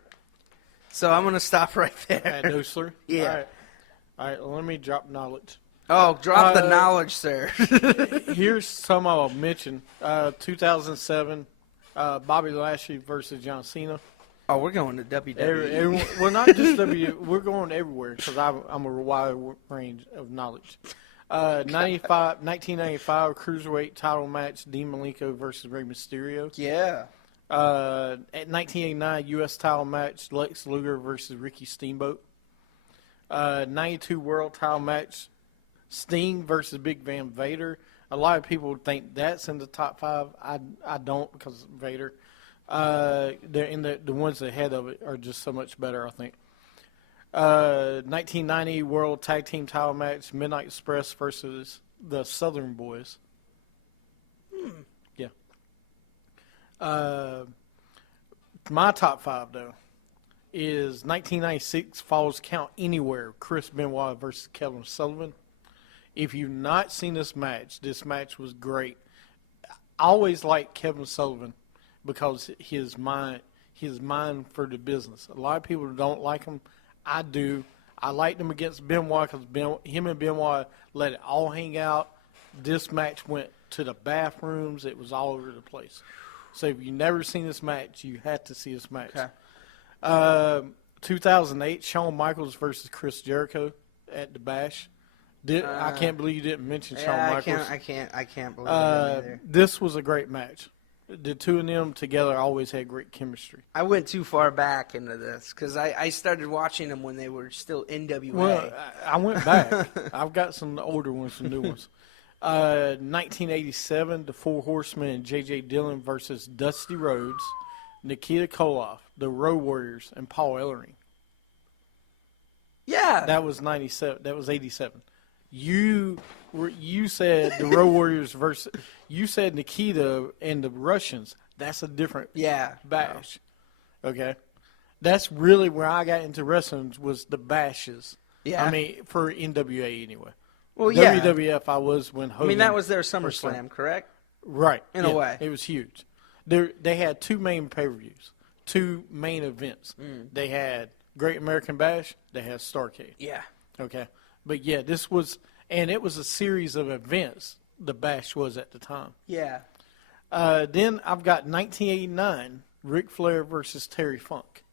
so I'm gonna stop right there. At those three? Yeah. All right, let me drop knowledge. Oh, drop the knowledge, sir. Here's some I'll mention. 2007, Bobby Lashley versus John Cena. Oh, we're going to WWE. Well, not just we're going everywhere because I'm a wide range of knowledge. 1995 Cruiserweight title match, Dean Malenko versus Rey Mysterio. Yeah. At 1989 U.S. title match, Lex Luger versus Ricky Steamboat. 92 World title match, Sting versus Big Van Vader. A lot of people think that's in the top 5. I don't because of Vader. They're in the ones ahead of it are just so much better, I think. 1990 World Tag Team title match, Midnight Express versus the Southern Boys. Yeah. My top 5, though, is 1996 Falls Count Anywhere, Chris Benoit versus Kevin Sullivan. If you've not seen this match was great. I always liked Kevin Sullivan because his mind for the business. A lot of people don't like him. I do. I liked him against Benoit because him and Benoit let it all hang out. This match went to the bathrooms. It was all over the place. So if you've never seen this match, you have to see this match. Okay. 2008, Shawn Michaels versus Chris Jericho at the Bash. I can't believe you didn't mention Shawn Michaels. I can't believe that either. This was a great match. The two of them together always had great chemistry. I went too far back into this because I started watching them when they were still NWA. Well, I went back. I've got some older ones, some new ones. 1987, the Four Horsemen and J.J. Dillon versus Dusty Rhodes, Nikita Koloff, the Road Warriors, and Paul Ellering. Yeah. That was 97. That was 87. You said the Road Warriors versus. You said Nikita and the Russians. That's a different bash. Okay, that's really where I got into wrestling was the bashes. Yeah. I mean for NWA anyway. Well, yeah. WWF I was when Hogan. I mean, that was their first SummerSlam, correct? Right. In a way. It was huge. They had 2 main pay-per-views, 2 main events. They had Great American Bash. They had Starrcade. Yeah. Okay. But, yeah, this was – and it was a series of events the Bash was at the time. Yeah. Then I've got 1989 Ric Flair versus Terry Funk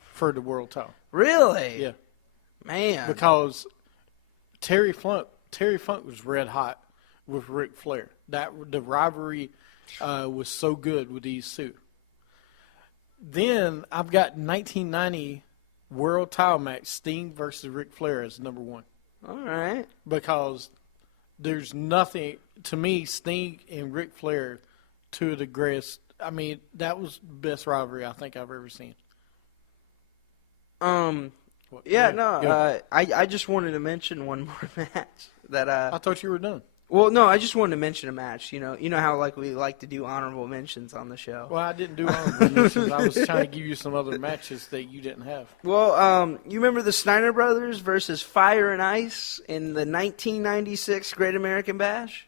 for the world title. Really? Yeah, Man. because Terry Funk was red hot with Ric Flair. The rivalry was so good with these two. Then I've got 1990 world title match, Sting versus Ric Flair as number 1. All right. Because there's nothing, to me, Sting and Ric Flair, two of the greatest. I mean, that was the best rivalry I think I've ever seen. Yeah, no, Go. I just wanted to mention one more match that I thought you were done. well, no, I just wanted to mention a match. You know how like we like to do honorable mentions on the show. Well, I didn't do honorable mentions. I was trying to give you some other matches that you didn't have. Well, you remember the Steiner Brothers versus Fire and Ice in the 1996 Great American Bash?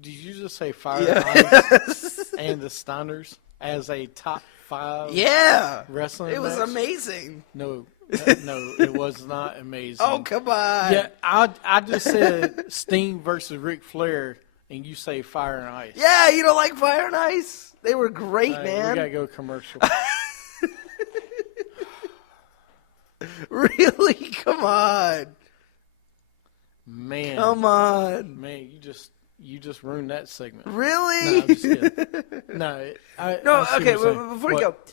Did you just say Fire and Ice and the Steiners as a top 5 Yeah, wrestling it was match? amazing. No, it was not amazing. Oh, come on. Yeah, I just said Sting versus Ric Flair, and you say Fire and Ice. Yeah, you don't like Fire and Ice? They were great, All right, man. We gotta go commercial. Really? Come on. Man, Come on. man, you just ruined that segment. Really? No, I'm just kidding. No, No, I see okay, what you're well, saying. before you What?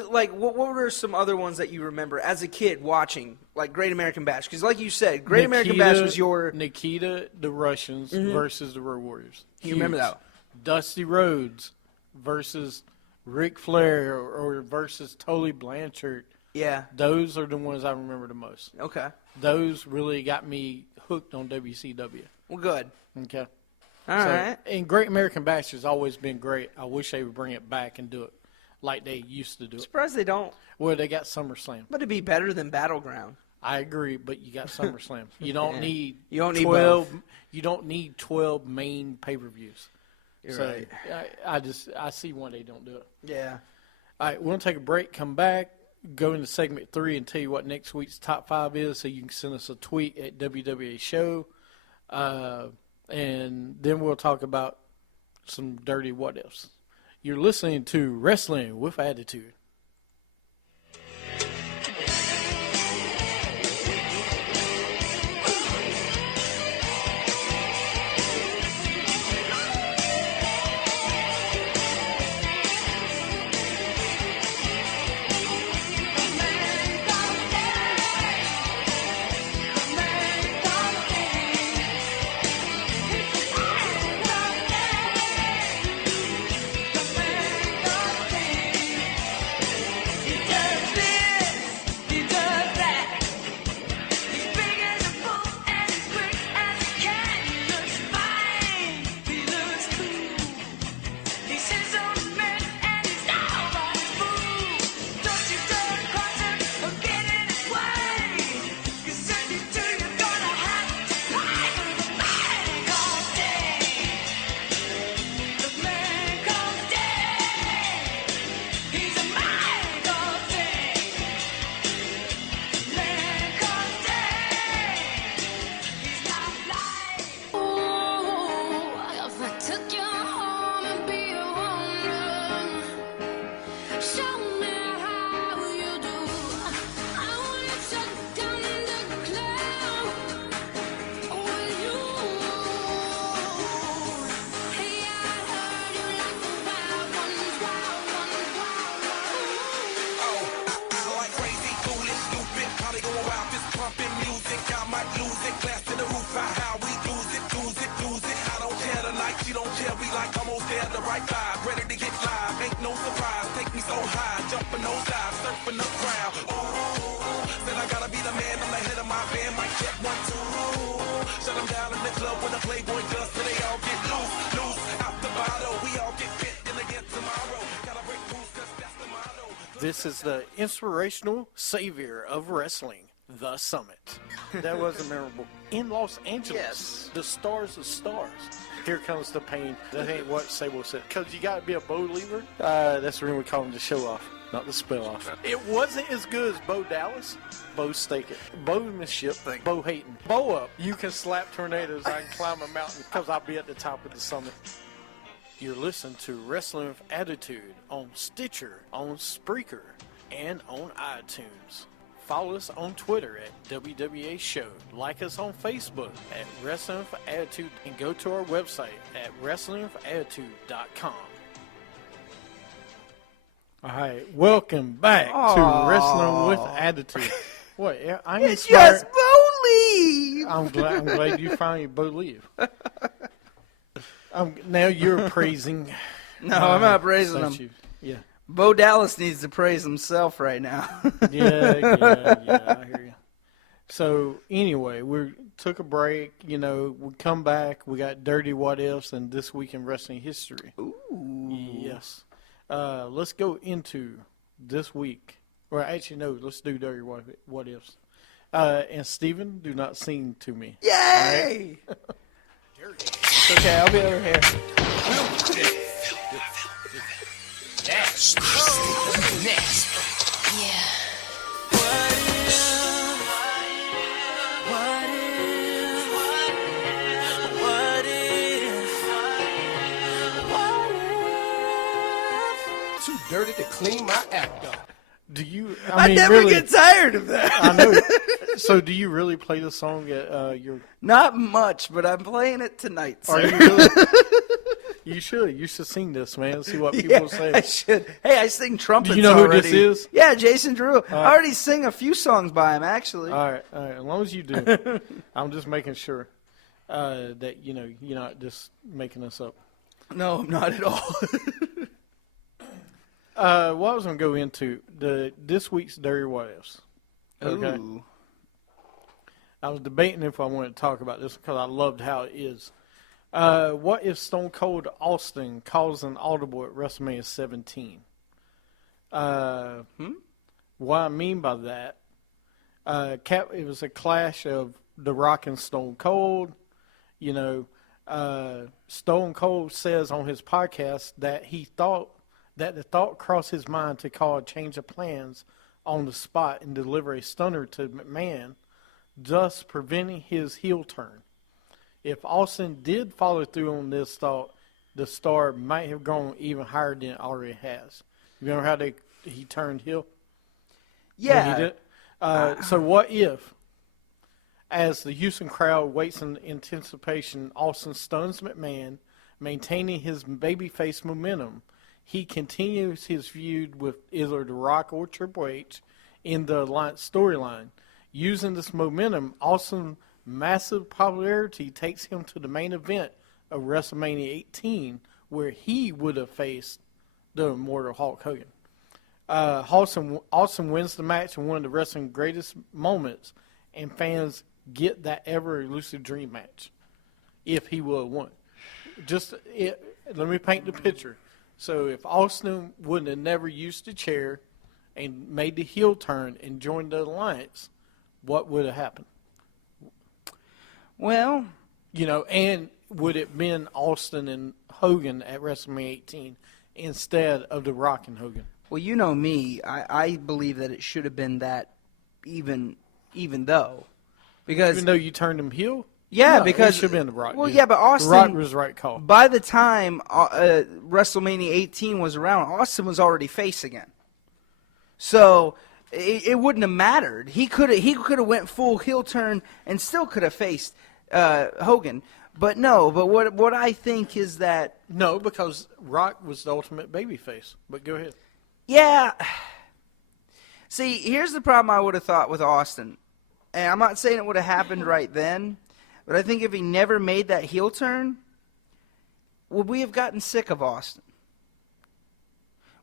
go, like, what were some other ones that you remember as a kid watching, like Great American Bash? Because, like you said, Great American Bash was your. Nikita, the Russians versus the Road Warriors. You remember Huge. that? Dusty Rhodes versus Ric Flair or versus Tully Blanchard. Yeah. Those are the ones I remember the most. Okay. Those really got me hooked on WCW. Well, good. Okay. All right. And Great American Bash has always been great. I wish they would bring it back and do it like they used to do it. Surprised they don't. Well, they got SummerSlam. But it'd be better than Battleground. I agree, but you got SummerSlam. You don't Yeah. need You don't need 12. both. You don't need 12 main pay-per-views. You're so right. I see why they don't do it. Yeah. All right, we're gonna take a break. Come back. Go into segment 3 and tell you what next week's top 5 is. So you can send us a tweet at WWA Show, and then we'll talk about some dirty what ifs. You're listening to Wrestling with Attitude. This is the inspirational savior of wrestling, The Summit. That was memorable. In Los Angeles, Yes. the stars of stars. Here comes the pain. That ain't what Sable said. Because you got to be a bow lever. That's the reason we call him the show off, not the spell off. It wasn't as good as Bo Dallas. Bo Staken. Bowmanship. Bo hating. Bow up. You can slap tornadoes. I can climb a mountain because I'll be at the top of the summit. You're listening to Wrestling with Attitude on Stitcher, on Spreaker, and on iTunes. Follow us on Twitter at WWA Show. Like us on Facebook at Wrestling with Attitude, and go to our website at WrestlingWithAttitude.com. All right, welcome back to Wrestling with Attitude. What? I'm inspired. Just believe. I'm glad you finally believe. Now you're praising. No, I'm not praising him. statue. Yeah. Bo Dallas needs to praise himself right now. Yeah, I hear you. So anyway, we took a break. You know, we come back. We got dirty what ifs and this week in wrestling history. Ooh. Yes. Let's go into this week. Well, actually, no. Let's do dirty what ifs. And Steven, do not sing to me. Yay! It's okay, I'll be over here. Too dirty to clean my act up. Do you? I mean, never really, get tired of that. I know. So, do you really play the song at your? Not much, but I'm playing it tonight, sir. Are you really? You should. You should sing this, man. See what people say. I should. Hey, I sing trumpets Do you know who already. this is? Yeah, Jason Drew. I already sing a few songs by him, actually. All right. As long as you do, I'm just making sure that you're not just making us up. No, I'm not at all. What I was going to go into this week's Dirty What Ifs. Okay. Ooh. I was debating if I wanted to talk about this because I loved how it is. What if Stone Cold Austin calls an audible at WrestleMania 17? What I mean by that, it was a clash of The Rock and Stone Cold. You know, Stone Cold says on his podcast that the thought crossed his mind to call a change of plans on the spot and deliver a stunner to McMahon, thus preventing his heel turn. If Austin did follow through on this thought, the star might have gone even higher than it already has. You remember how he turned heel? Yeah. When he did? So what if, as the Houston crowd waits in anticipation, Austin stuns McMahon, maintaining his babyface momentum, he continues his feud with either The Rock or Triple H in the Alliance storyline. Using this momentum, Austin's massive popularity takes him to the main event of WrestleMania 18, where he would have faced the immortal Hulk Hogan. Austin wins the match in one of the wrestling's greatest moments, and fans get that ever-elusive dream match, if he would have won. Let me paint the picture. So if Austin would have never used the chair and made the heel turn and joined the Alliance, what would have happened? Well, And would it been Austin and Hogan at WrestleMania 18 instead of The Rock and Hogan? well, you know me. I believe that it should have been that even though. Because Even though you turned him heel? Yeah, No, because it should have been The Rock. Well, yeah, but Austin. The Rock was the right call. By the time WrestleMania 18 was around, Austin was already face again. So it wouldn't have mattered. He could have went full heel turn and still could have faced Hogan. But no. But what I think is that No, because Rock was the ultimate babyface. But go ahead. yeah. See, here's the problem I would have thought with Austin, and I'm not saying it would have happened right then. But I think if he never made that heel turn, would we have gotten sick of Austin?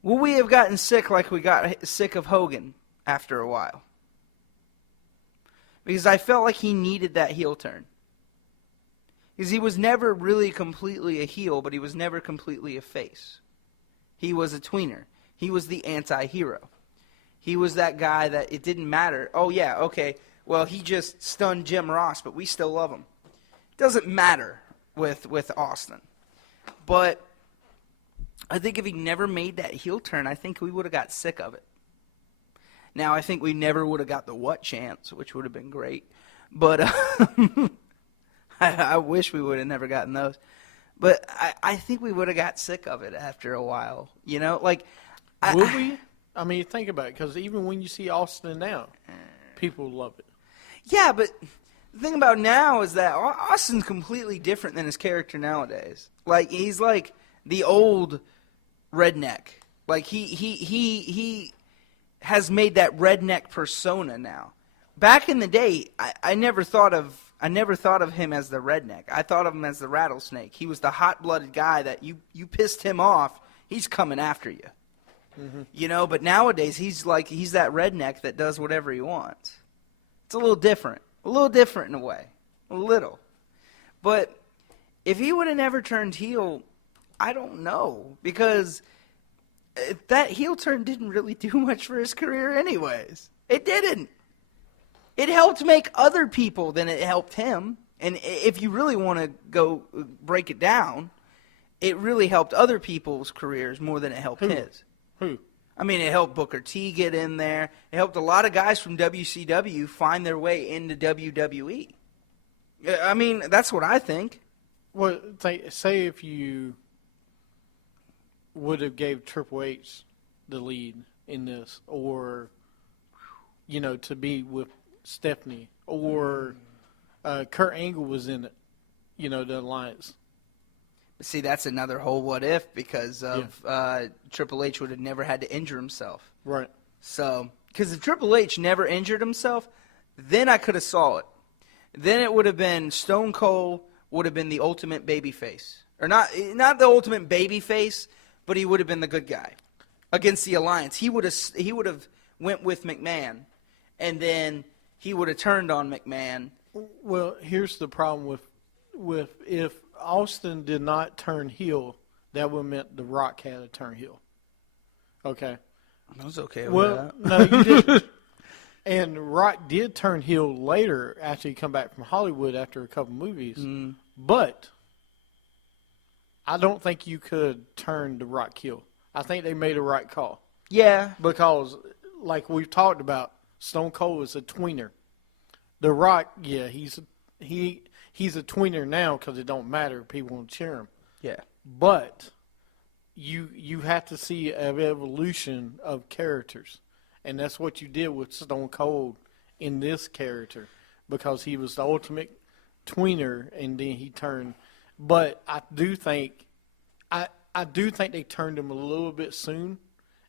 Would we have gotten sick like we got sick of Hogan after a while? Because I felt like he needed that heel turn. Because he was never really completely a heel, but he was never completely a face. He was a tweener. He was the anti-hero. He was that guy that it didn't matter. Oh, yeah, okay. Well, he just stunned Jim Ross, but we still love him. Doesn't matter with Austin. But I think if he never made that heel turn, I think we would have got sick of it. Now, I think we never would have got the what chance, which would have been great. But I wish we would have never gotten those. But I think we would have got sick of it after a while. You know, like Would we? I mean, think about it, because even when you see Austin now, people love it. Yeah, but the thing about now is that Austin's completely different than his character nowadays. Like, he's like the old redneck. Like, he has made that redneck persona now. Back in the day, I never thought of him as the redneck. I thought of him as the rattlesnake. He was the hot-blooded guy that you pissed him off, he's coming after you. Mm-hmm. You know, but nowadays he's that redneck that does whatever he wants. It's a little different in a way, a little. But if he would have never turned heel, I don't know, because that heel turn didn't really do much for his career anyways. It didn't. It helped make other people than it helped him. And if you really want to go break it down, it really helped other people's careers more than it helped his. Who? I mean, it helped Booker T get in there. It helped a lot of guys from WCW find their way into WWE. I mean, that's what I think. Well, say if you would have gave Triple H the lead in this, or, you know, to be with Stephanie, or Kurt Angle was in it, you know, the alliance. See, that's another whole what if, because of Triple H would have never had to injure himself. Right. So, because if Triple H never injured himself, then I could have saw it. Then it would have been Stone Cold would have been the ultimate babyface. Or not the ultimate babyface, but he would have been the good guy against the alliance. He would have went with McMahon, and then he would have turned on McMahon. Well, here's the problem with if Austin did not turn heel, that would have meant The Rock had to turn heel. Okay. I was okay with Well, that. no, you didn't. And Rock did turn heel later after he come back from Hollywood after a couple movies. Mm. But I don't think you could turn The Rock heel. I think they made a right call. Yeah. Because, like we've talked about, Stone Cold is a tweener. The Rock, yeah, he's a tweener now because it don't matter. People won't cheer him. Yeah. But you have to see an evolution of characters. And that's what you did with Stone Cold in this character, because he was the ultimate tweener, and then he turned. But I do think they turned him a little bit soon,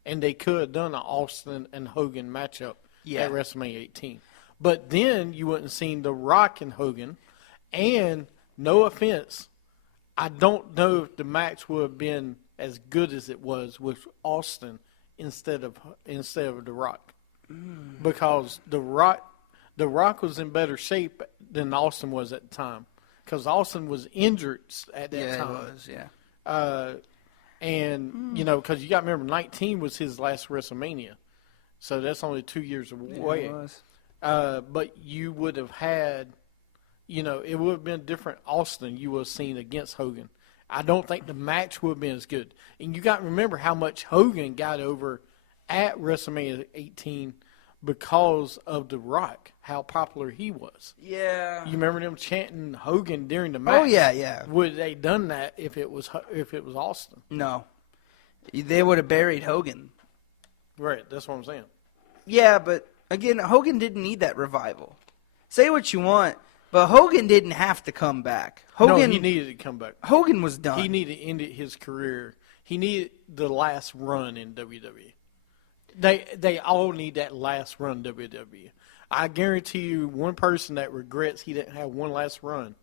and they could have done an Austin and Hogan matchup at WrestleMania 18. But then you wouldn't have seen The Rock and Hogan, and no offense, I don't know if the match would have been as good as it was with Austin instead of The Rock, because The Rock was in better shape than Austin was at the time, because Austin was injured at that time. Yeah, he was. And you know, because you got to remember, 19 was his last WrestleMania, so that's only 2 years away. It was. But you would have had, you know, it would have been different Austin you would have seen against Hogan. I don't think the match would have been as good. And you got to remember how much Hogan got over at WrestleMania 18 because of The Rock, how popular he was. Yeah. You remember them chanting Hogan during the match? Oh, yeah. Would they done that if it was Austin? No. They would have buried Hogan. Right, that's what I'm saying. Yeah, but again, Hogan didn't need that revival. Say what you want, but Hogan didn't have to come back. No, he needed to come back. Hogan was done. He needed to end his career. He needed the last run in WWE. They all need that last run in WWE. I guarantee you one person that regrets he didn't have one last run,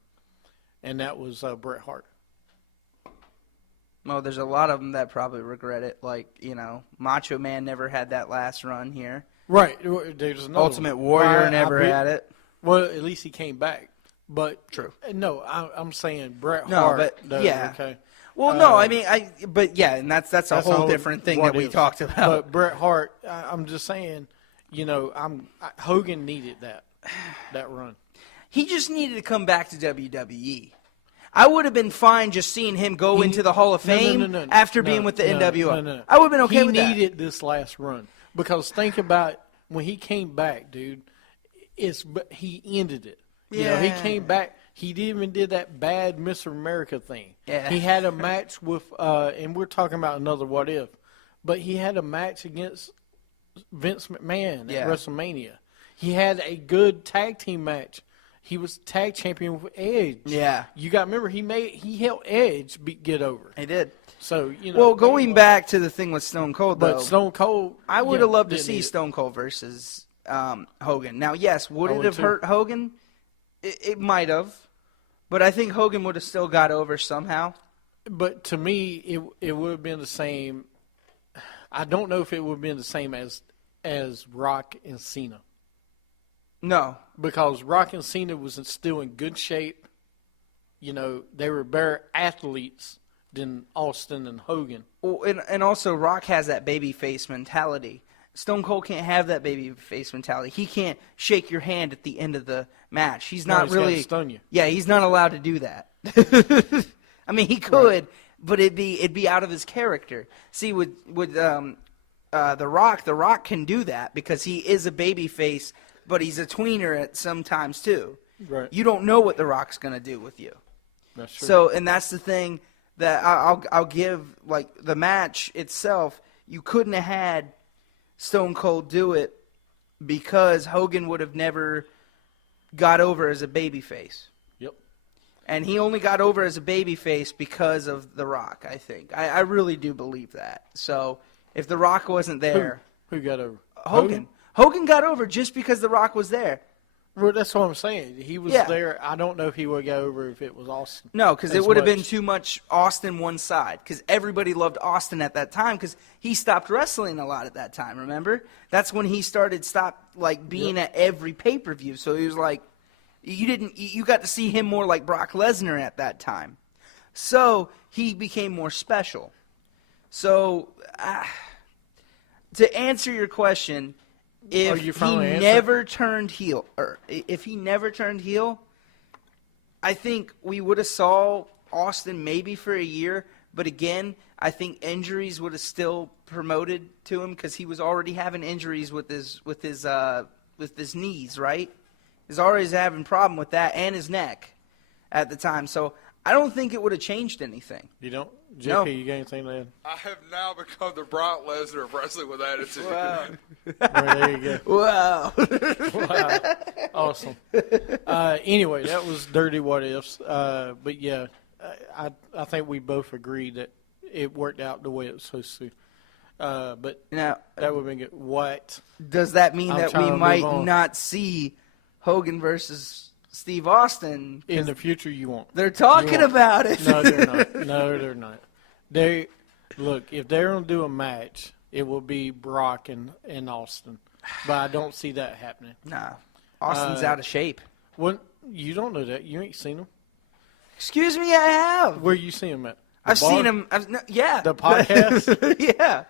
and that was Bret Hart. Well, there's a lot of them that probably regret it. Like, you know, Macho Man never had that last run here. Right. There's another Ultimate Warrior never had it. Well, at least he came back. But true. No, I'm saying Bret Hart. No, but does, yeah. Okay. Well, no, I mean, but yeah, and that's a whole different thing that we talked about. But Bret Hart, I'm just saying, you know, Hogan needed that run. He just needed to come back to WWE. I would have been fine just seeing him go into the Hall of Fame after being with the NWO. No. I would have been okay with that. He needed this last run, because think about when he came back, dude. He ended it. You know, he came back He even did that bad Mr. America thing. Yeah. He had a match with, and we're talking about another what if, but he had a match against Vince McMahon Yeah. at WrestleMania. He had a good tag team match. He was tag champion with Edge. Yeah. You got to remember, he helped Edge get over. He did. So, you know. Well, going back to the thing with Stone Cold, though, But Stone Cold. I would have loved to didn't see need it. Stone Cold versus Hogan. Now, yes, would I it would have too. hurt Hogan? It might have. But I think Hogan would have still got over somehow. But to me, it would have been the same. I don't know if it would have been the same as Rock and Cena. No. Because Rock and Cena was still in good shape. You know, they were better athletes than Austin and Hogan. Well, and also, Rock has that baby face mentality. Stone Cold can't have that baby face mentality. He can't shake your hand at the end of the match. He's No, not he's gotta really. stun you. Yeah, he's not allowed to do that. I mean, he could, but it'd be out of his character. See, with The Rock can do that because he is a baby face, but he's a tweener at sometimes too. Right. You don't know what The Rock's gonna do with you. That's true. So, and that's the thing that I'll give, like, the match itself, you couldn't have had Stone Cold do it because Hogan would have never got over as a babyface. Yep. And he only got over as a babyface because of The Rock, I think. I really do believe that. So, if The Rock wasn't there, Who got over? Hogan. Hogan got over just because The Rock was there. Well, that's what I'm saying. He was Yeah. there. I don't know if he would go over if it was Austin. No, because it as would have been much. too much Austin one side. Because everybody loved Austin at that time. Because he stopped wrestling a lot at that time. Remember? That's when he stopped like being at every pay per view. So he was like, you got to see him more like Brock Lesnar at that time. So he became more special. So to answer your question, if you he finally answered? never turned heel, I think we would have saw Austin maybe for a year, but again, I think injuries would have still promoted to him because he was already having injuries with his knees, right? He's always having problem with that and his neck at the time. So I don't think it would have changed anything. You don't? JP, No. you got anything to add? I have now become the Brock Lesnar of Wrestling with Attitude. Well, there you go. Wow. Wow. Awesome. Anyway, that was Dirty What Ifs. But yeah, I think we both agree that it worked out the way it was supposed to. But Now, that would have been good. What? does that mean I'm that trying we to move might on. not see Hogan versus Steve Austin? In the future, you won't. They're talking You won't. about it. No, they're not. No, they're not. Look, if they're going to do a match, it will be Brock and Austin. But I don't see that happening. Nah. Austin's out of shape. Well, you don't know that. You ain't seen him. Excuse me, I have. Where you see him at? The I've bar? seen him. Yeah. The podcast? Yeah.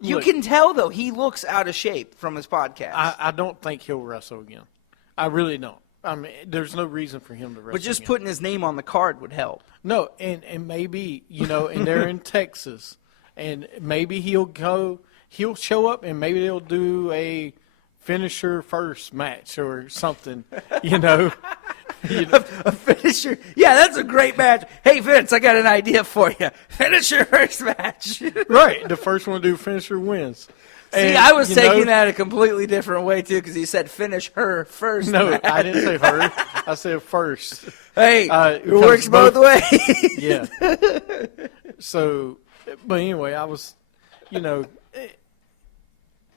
You Look. can tell, though, he looks out of shape from his podcast. I don't think he'll wrestle again. I really don't. I mean, there's no reason for him to wrestle but just again. putting his name on the card would help. No, and maybe, and they're in Texas, and maybe he'll show up, and maybe they'll do a finisher first match or something, A finisher. Yeah, that's a great match. Hey, Vince, I got an idea for you. Finish your first match. Right, the first one to do finisher wins. See, I was taking that a completely different way, too, because he said finish her first No, match. I didn't say her. I said first. Hey, it because works both ways. Yeah. So, but anyway, I was,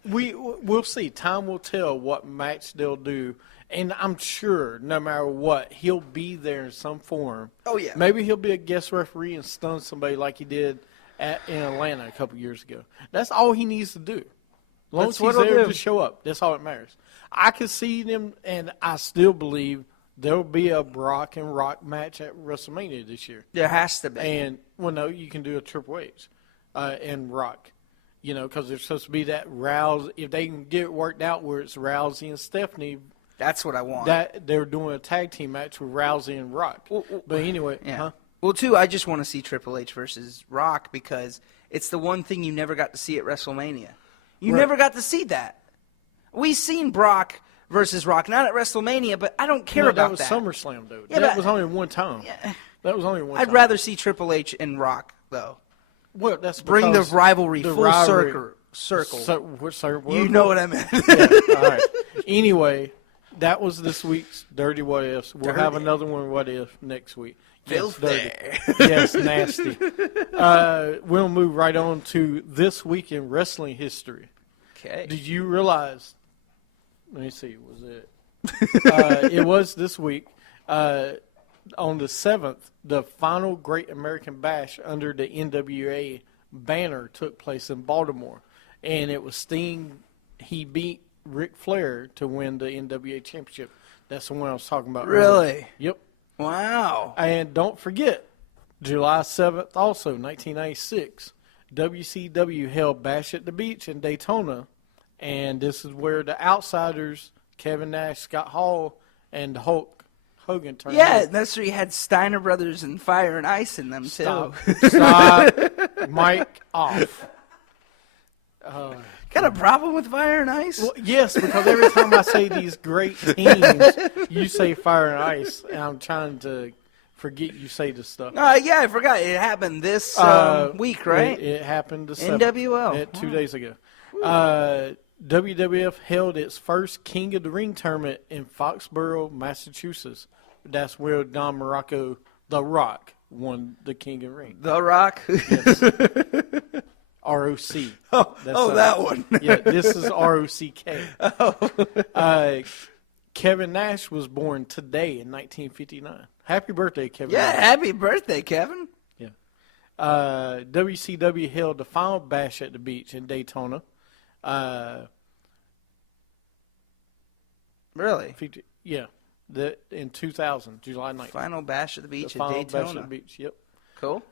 we'll see. Time will tell what match they'll do, and I'm sure no matter what, he'll be there in some form. Oh, yeah. Maybe he'll be a guest referee and stun somebody like he did in Atlanta a couple years ago. That's all he needs to do. As long That's as he's what he'll there do. to show up, that's all that matters. I could see them, and I still believe there'll be a Brock and Rock match at WrestleMania this year. There has to be. And, well, no, you can do a Triple H and Rock, because there's supposed to be that Rousey. If they can get it worked out where it's Rousey and Stephanie, That's what I want. that they're doing a tag team match with Rousey and Rock. But anyway, Yeah. huh? Well, too, I just want to see Triple H versus Rock because it's the one thing you never got to see at WrestleMania. You Right. never got to see that. We seen Brock versus Rock. Not at WrestleMania, but I don't care No, about that was SummerSlam, though. Yeah, that but- was only one time. Yeah. That was only one I'd time. rather see Triple H and Rock, though. Well, that's Bring the because rivalry the full circle. circle. You know what I meant. Yeah, all right. Anyway, that was this week's Dirty What Ifs. We'll have Dirty. another one, What If, next week. Yes, Filthy. dirty. Yes, nasty. We'll move right on to This Week in Wrestling History. Okay. Did you realize? Let me see. Was it? It was this week. On the 7th, the final Great American Bash under the NWA banner took place in Baltimore. And it was Sting. He beat Ric Flair to win the NWA Championship. That's the one I was talking about. Really? earlier. Yep. Wow. And don't forget, July 7th, also, 1996, WCW held Bash at the Beach in Daytona. And this is where the Outsiders, Kevin Nash, Scott Hall, and Hulk Hogan turned Yeah, heel. that's where you had Steiner Brothers and Fire and Ice in them, too. Stop. Mic off. Got a problem with Fire and Ice? Well, yes, because every time I say these great teams, you say Fire and Ice, and I'm trying to forget you say this stuff. Yeah, I forgot. It happened this week, right? It happened the 7th, NWO. 2 days ago. WWF held its first King of the Ring tournament in Foxborough, Massachusetts. That's where Don Morocco, The Rock, won the King of the Ring. The Rock? Yes. ROC. That one. Yeah, this is ROCK. Kevin Nash was born today in 1959. Happy birthday, Kevin Yeah, Nash. happy birthday, Kevin. Yeah. WCW held the final Bash at the Beach in Daytona. Really? Yeah. In 2000, July 9th. Final Bash at the Beach The at final Daytona. Bash at the Beach, yep. Cool.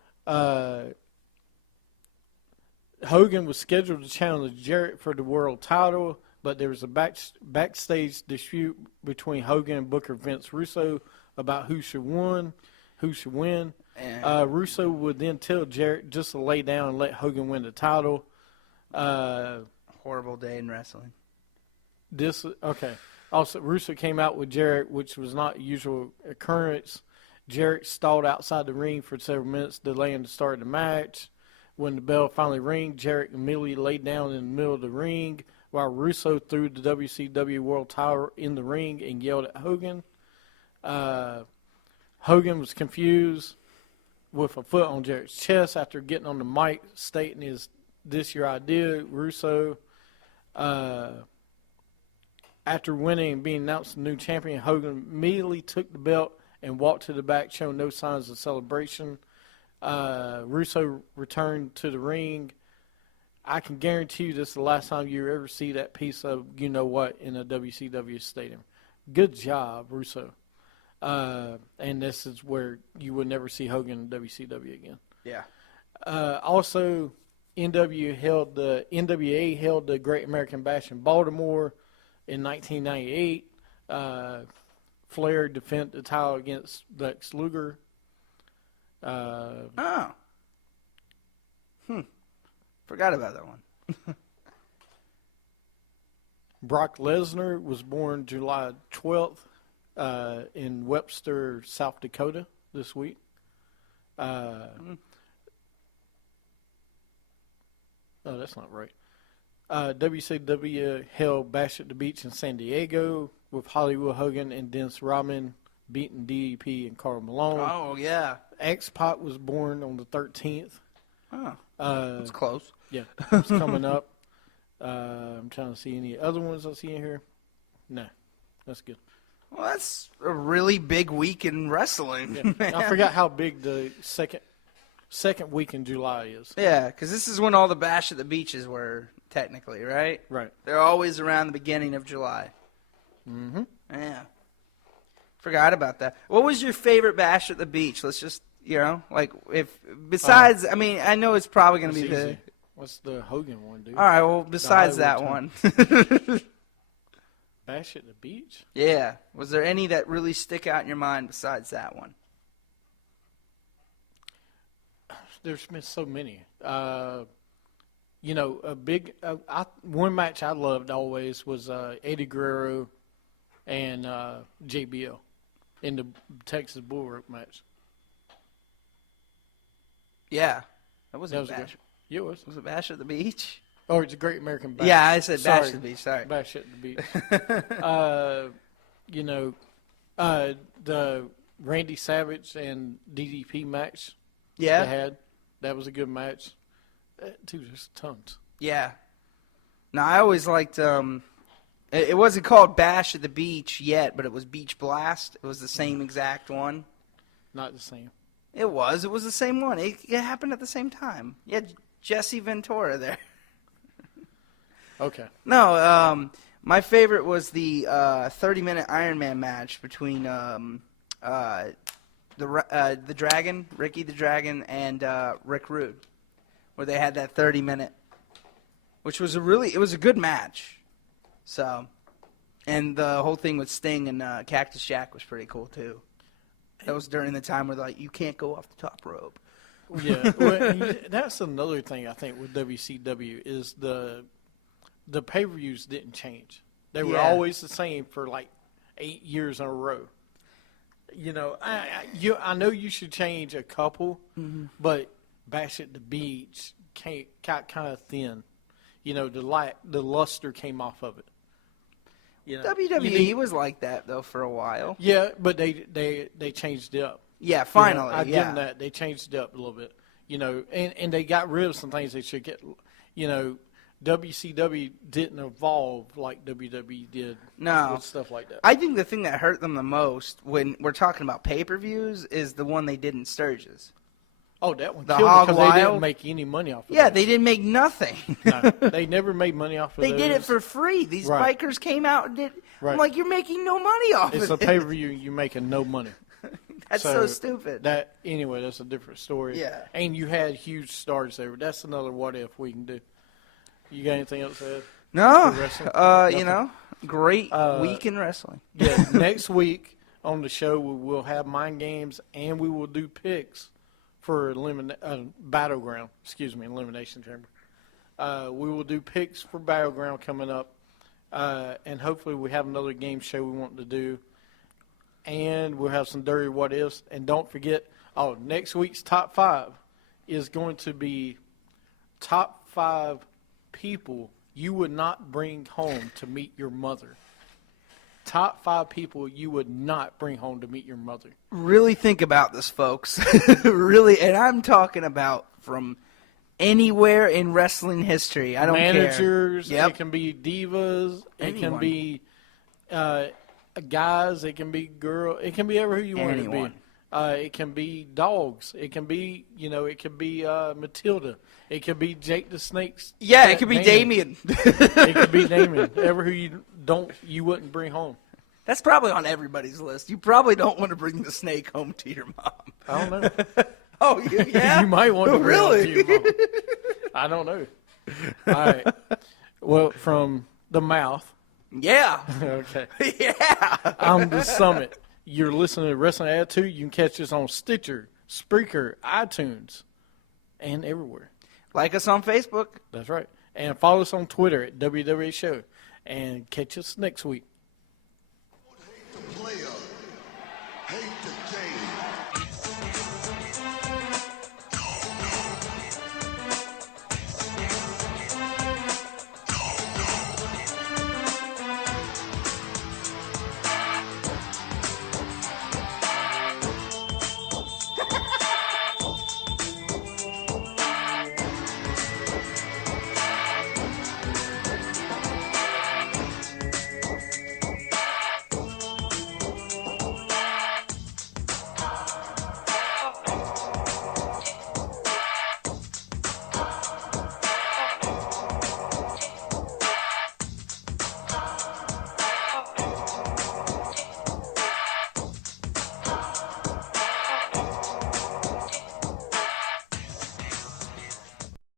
Hogan was scheduled to challenge Jarrett for the world title, but there was a backstage dispute between Hogan and Booker Vince Russo about who should win. Russo would then tell Jarrett just to lay down and let Hogan win the title. Horrible day in wrestling. Also, Russo came out with Jarrett, which was not a usual occurrence. Jarrett stalled outside the ring for several minutes, delaying the start of the match. When the bell finally rang, Jarrett immediately laid down in the middle of the ring while Russo threw the WCW World title in the ring and yelled at Hogan. Hogan was confused with a foot on Jarrett's chest after getting on the mic stating this your idea, Russo. After winning and being announced the new champion, Hogan immediately took the belt and walked to the back, showing no signs of celebration. Russo returned to the ring. I can guarantee you this is the last time you ever see that piece of you-know-what in a WCW stadium. Good job, Russo. And this is where you would never see Hogan in WCW again. Yeah. Also, NWA held the Great American Bash in Baltimore in 1998. Flair defended the title against Lex Luger. Forgot about that one. Brock Lesnar was born July 12th in Webster, South Dakota this week. Oh, that's not right. WCW held Bash at the Beach in San Diego with Hollywood Hogan and Dennis Rodman beating DDP and Karl Malone. Oh, yeah. X-Pac was born on the 13th. Oh, that's close. Yeah, it's coming up. I'm trying to see any other ones I see in here. No, that's good. Well, that's a really big week in wrestling. Yeah. I forgot how big the second week in July is. Yeah, because this is when all the Bash at the Beaches were, technically, right? Right. They're always around the beginning of July. Mm-hmm. Yeah. Forgot about that. What was your favorite Bash at the Beach? Let's just, besides, I know it's probably going to be easy. What's the Hogan one, dude? All right, well, besides that one. Bash at the Beach? Yeah. Was there any that really stick out in your mind besides that one? There's been so many. One match I loved always was Eddie Guerrero and JBL in the Texas Bull Rope match. Yeah. That wasn't That was Bash. good. Yeah, it was. Was it Bash at the Beach? Oh, it's a Great American Bash. Yeah, I said Bash Sorry. at the Beach. Sorry. Bash at the Beach. The Randy Savage and DDP match Yeah. they had, that was a good match. Dude, there's tons. Yeah. No, I always liked. It wasn't called Bash at the Beach yet, but it was Beach Blast. It was the same exact one. Not the same. It was. It was the same one. It happened at the same time. You had Jesse Ventura there. Okay. No, my favorite was the 30-minute Iron Man match between the Dragon, Ricky the Dragon, and Rick Rude, where they had that 30-minute, which was it was a good match. So, and the whole thing with Sting and Cactus Jack was pretty cool too. That was during the time where like you can't go off the top rope. Yeah, well, that's another thing I think with WCW is the pay-per-views didn't change. They were Yeah. always the same for like 8 years in a row. You know, I know you should change a couple, but Bash at the Beach got kind of thin. You know, the luster came off of it. You know, WWE was like that though for a while. yeah, but they changed it up. Yeah, You know, finally. I give yeah. them that. They changed it up a little bit. You know, and they got rid of some things they should get. You know, WCW didn't evolve like WWE did No. with stuff like that. I think the thing that hurt them the most when we're talking about pay-per-views is the one they did in Sturgis. Oh, that one The killed Hog because they didn't Wild? make any money off of Yeah, that. they didn't make nothing. No, they never made money off of They did it those. for free. These Right. bikers came out and did. Right. I'm like, you're making no money off It's a of it. pay-per-view, you're making no money. That's so stupid. Anyway, that's a different story. Yeah. And you had huge stars there. That's another what if we can do. You got anything else to add? No, for wrestling? you know, great week in wrestling. Yeah, next week on the show we will have mind games and we will do picks for Battleground. Elimination Chamber. We will do picks for Battleground coming up, and hopefully we have another game show we want to do, and we'll have some dirty what ifs. And don't forget, next week's top 5 is going to be top 5 people you would not bring home to meet your mother. Top 5 people you would not bring home to meet your mother. Really think about this, folks. Really, and I'm talking about from anywhere in wrestling history. I don't Managers, care. Yep. it can be divas, it can Anyone. be guys, it can be girl, it can be whoever you want it to Anyone. be. It can be dogs. It can be, it can be Matilda. It could be Jake the Snake's. Yeah, it could be Damien. It could be Damien. Ever who you wouldn't bring home. That's probably on everybody's list. You probably don't want to bring the snake home to your mom. I don't know. Oh, yeah? You might want to bring Really? it to your mom. I don't know. All right. Well, from the mouth. Yeah. Okay. Yeah. I'm the Summit. You're listening to Wrestling Attitude. You can catch us on Stitcher, Spreaker, iTunes, and everywhere. Like us on Facebook. That's right. And follow us on Twitter at WWE Show. And catch us next week. Player.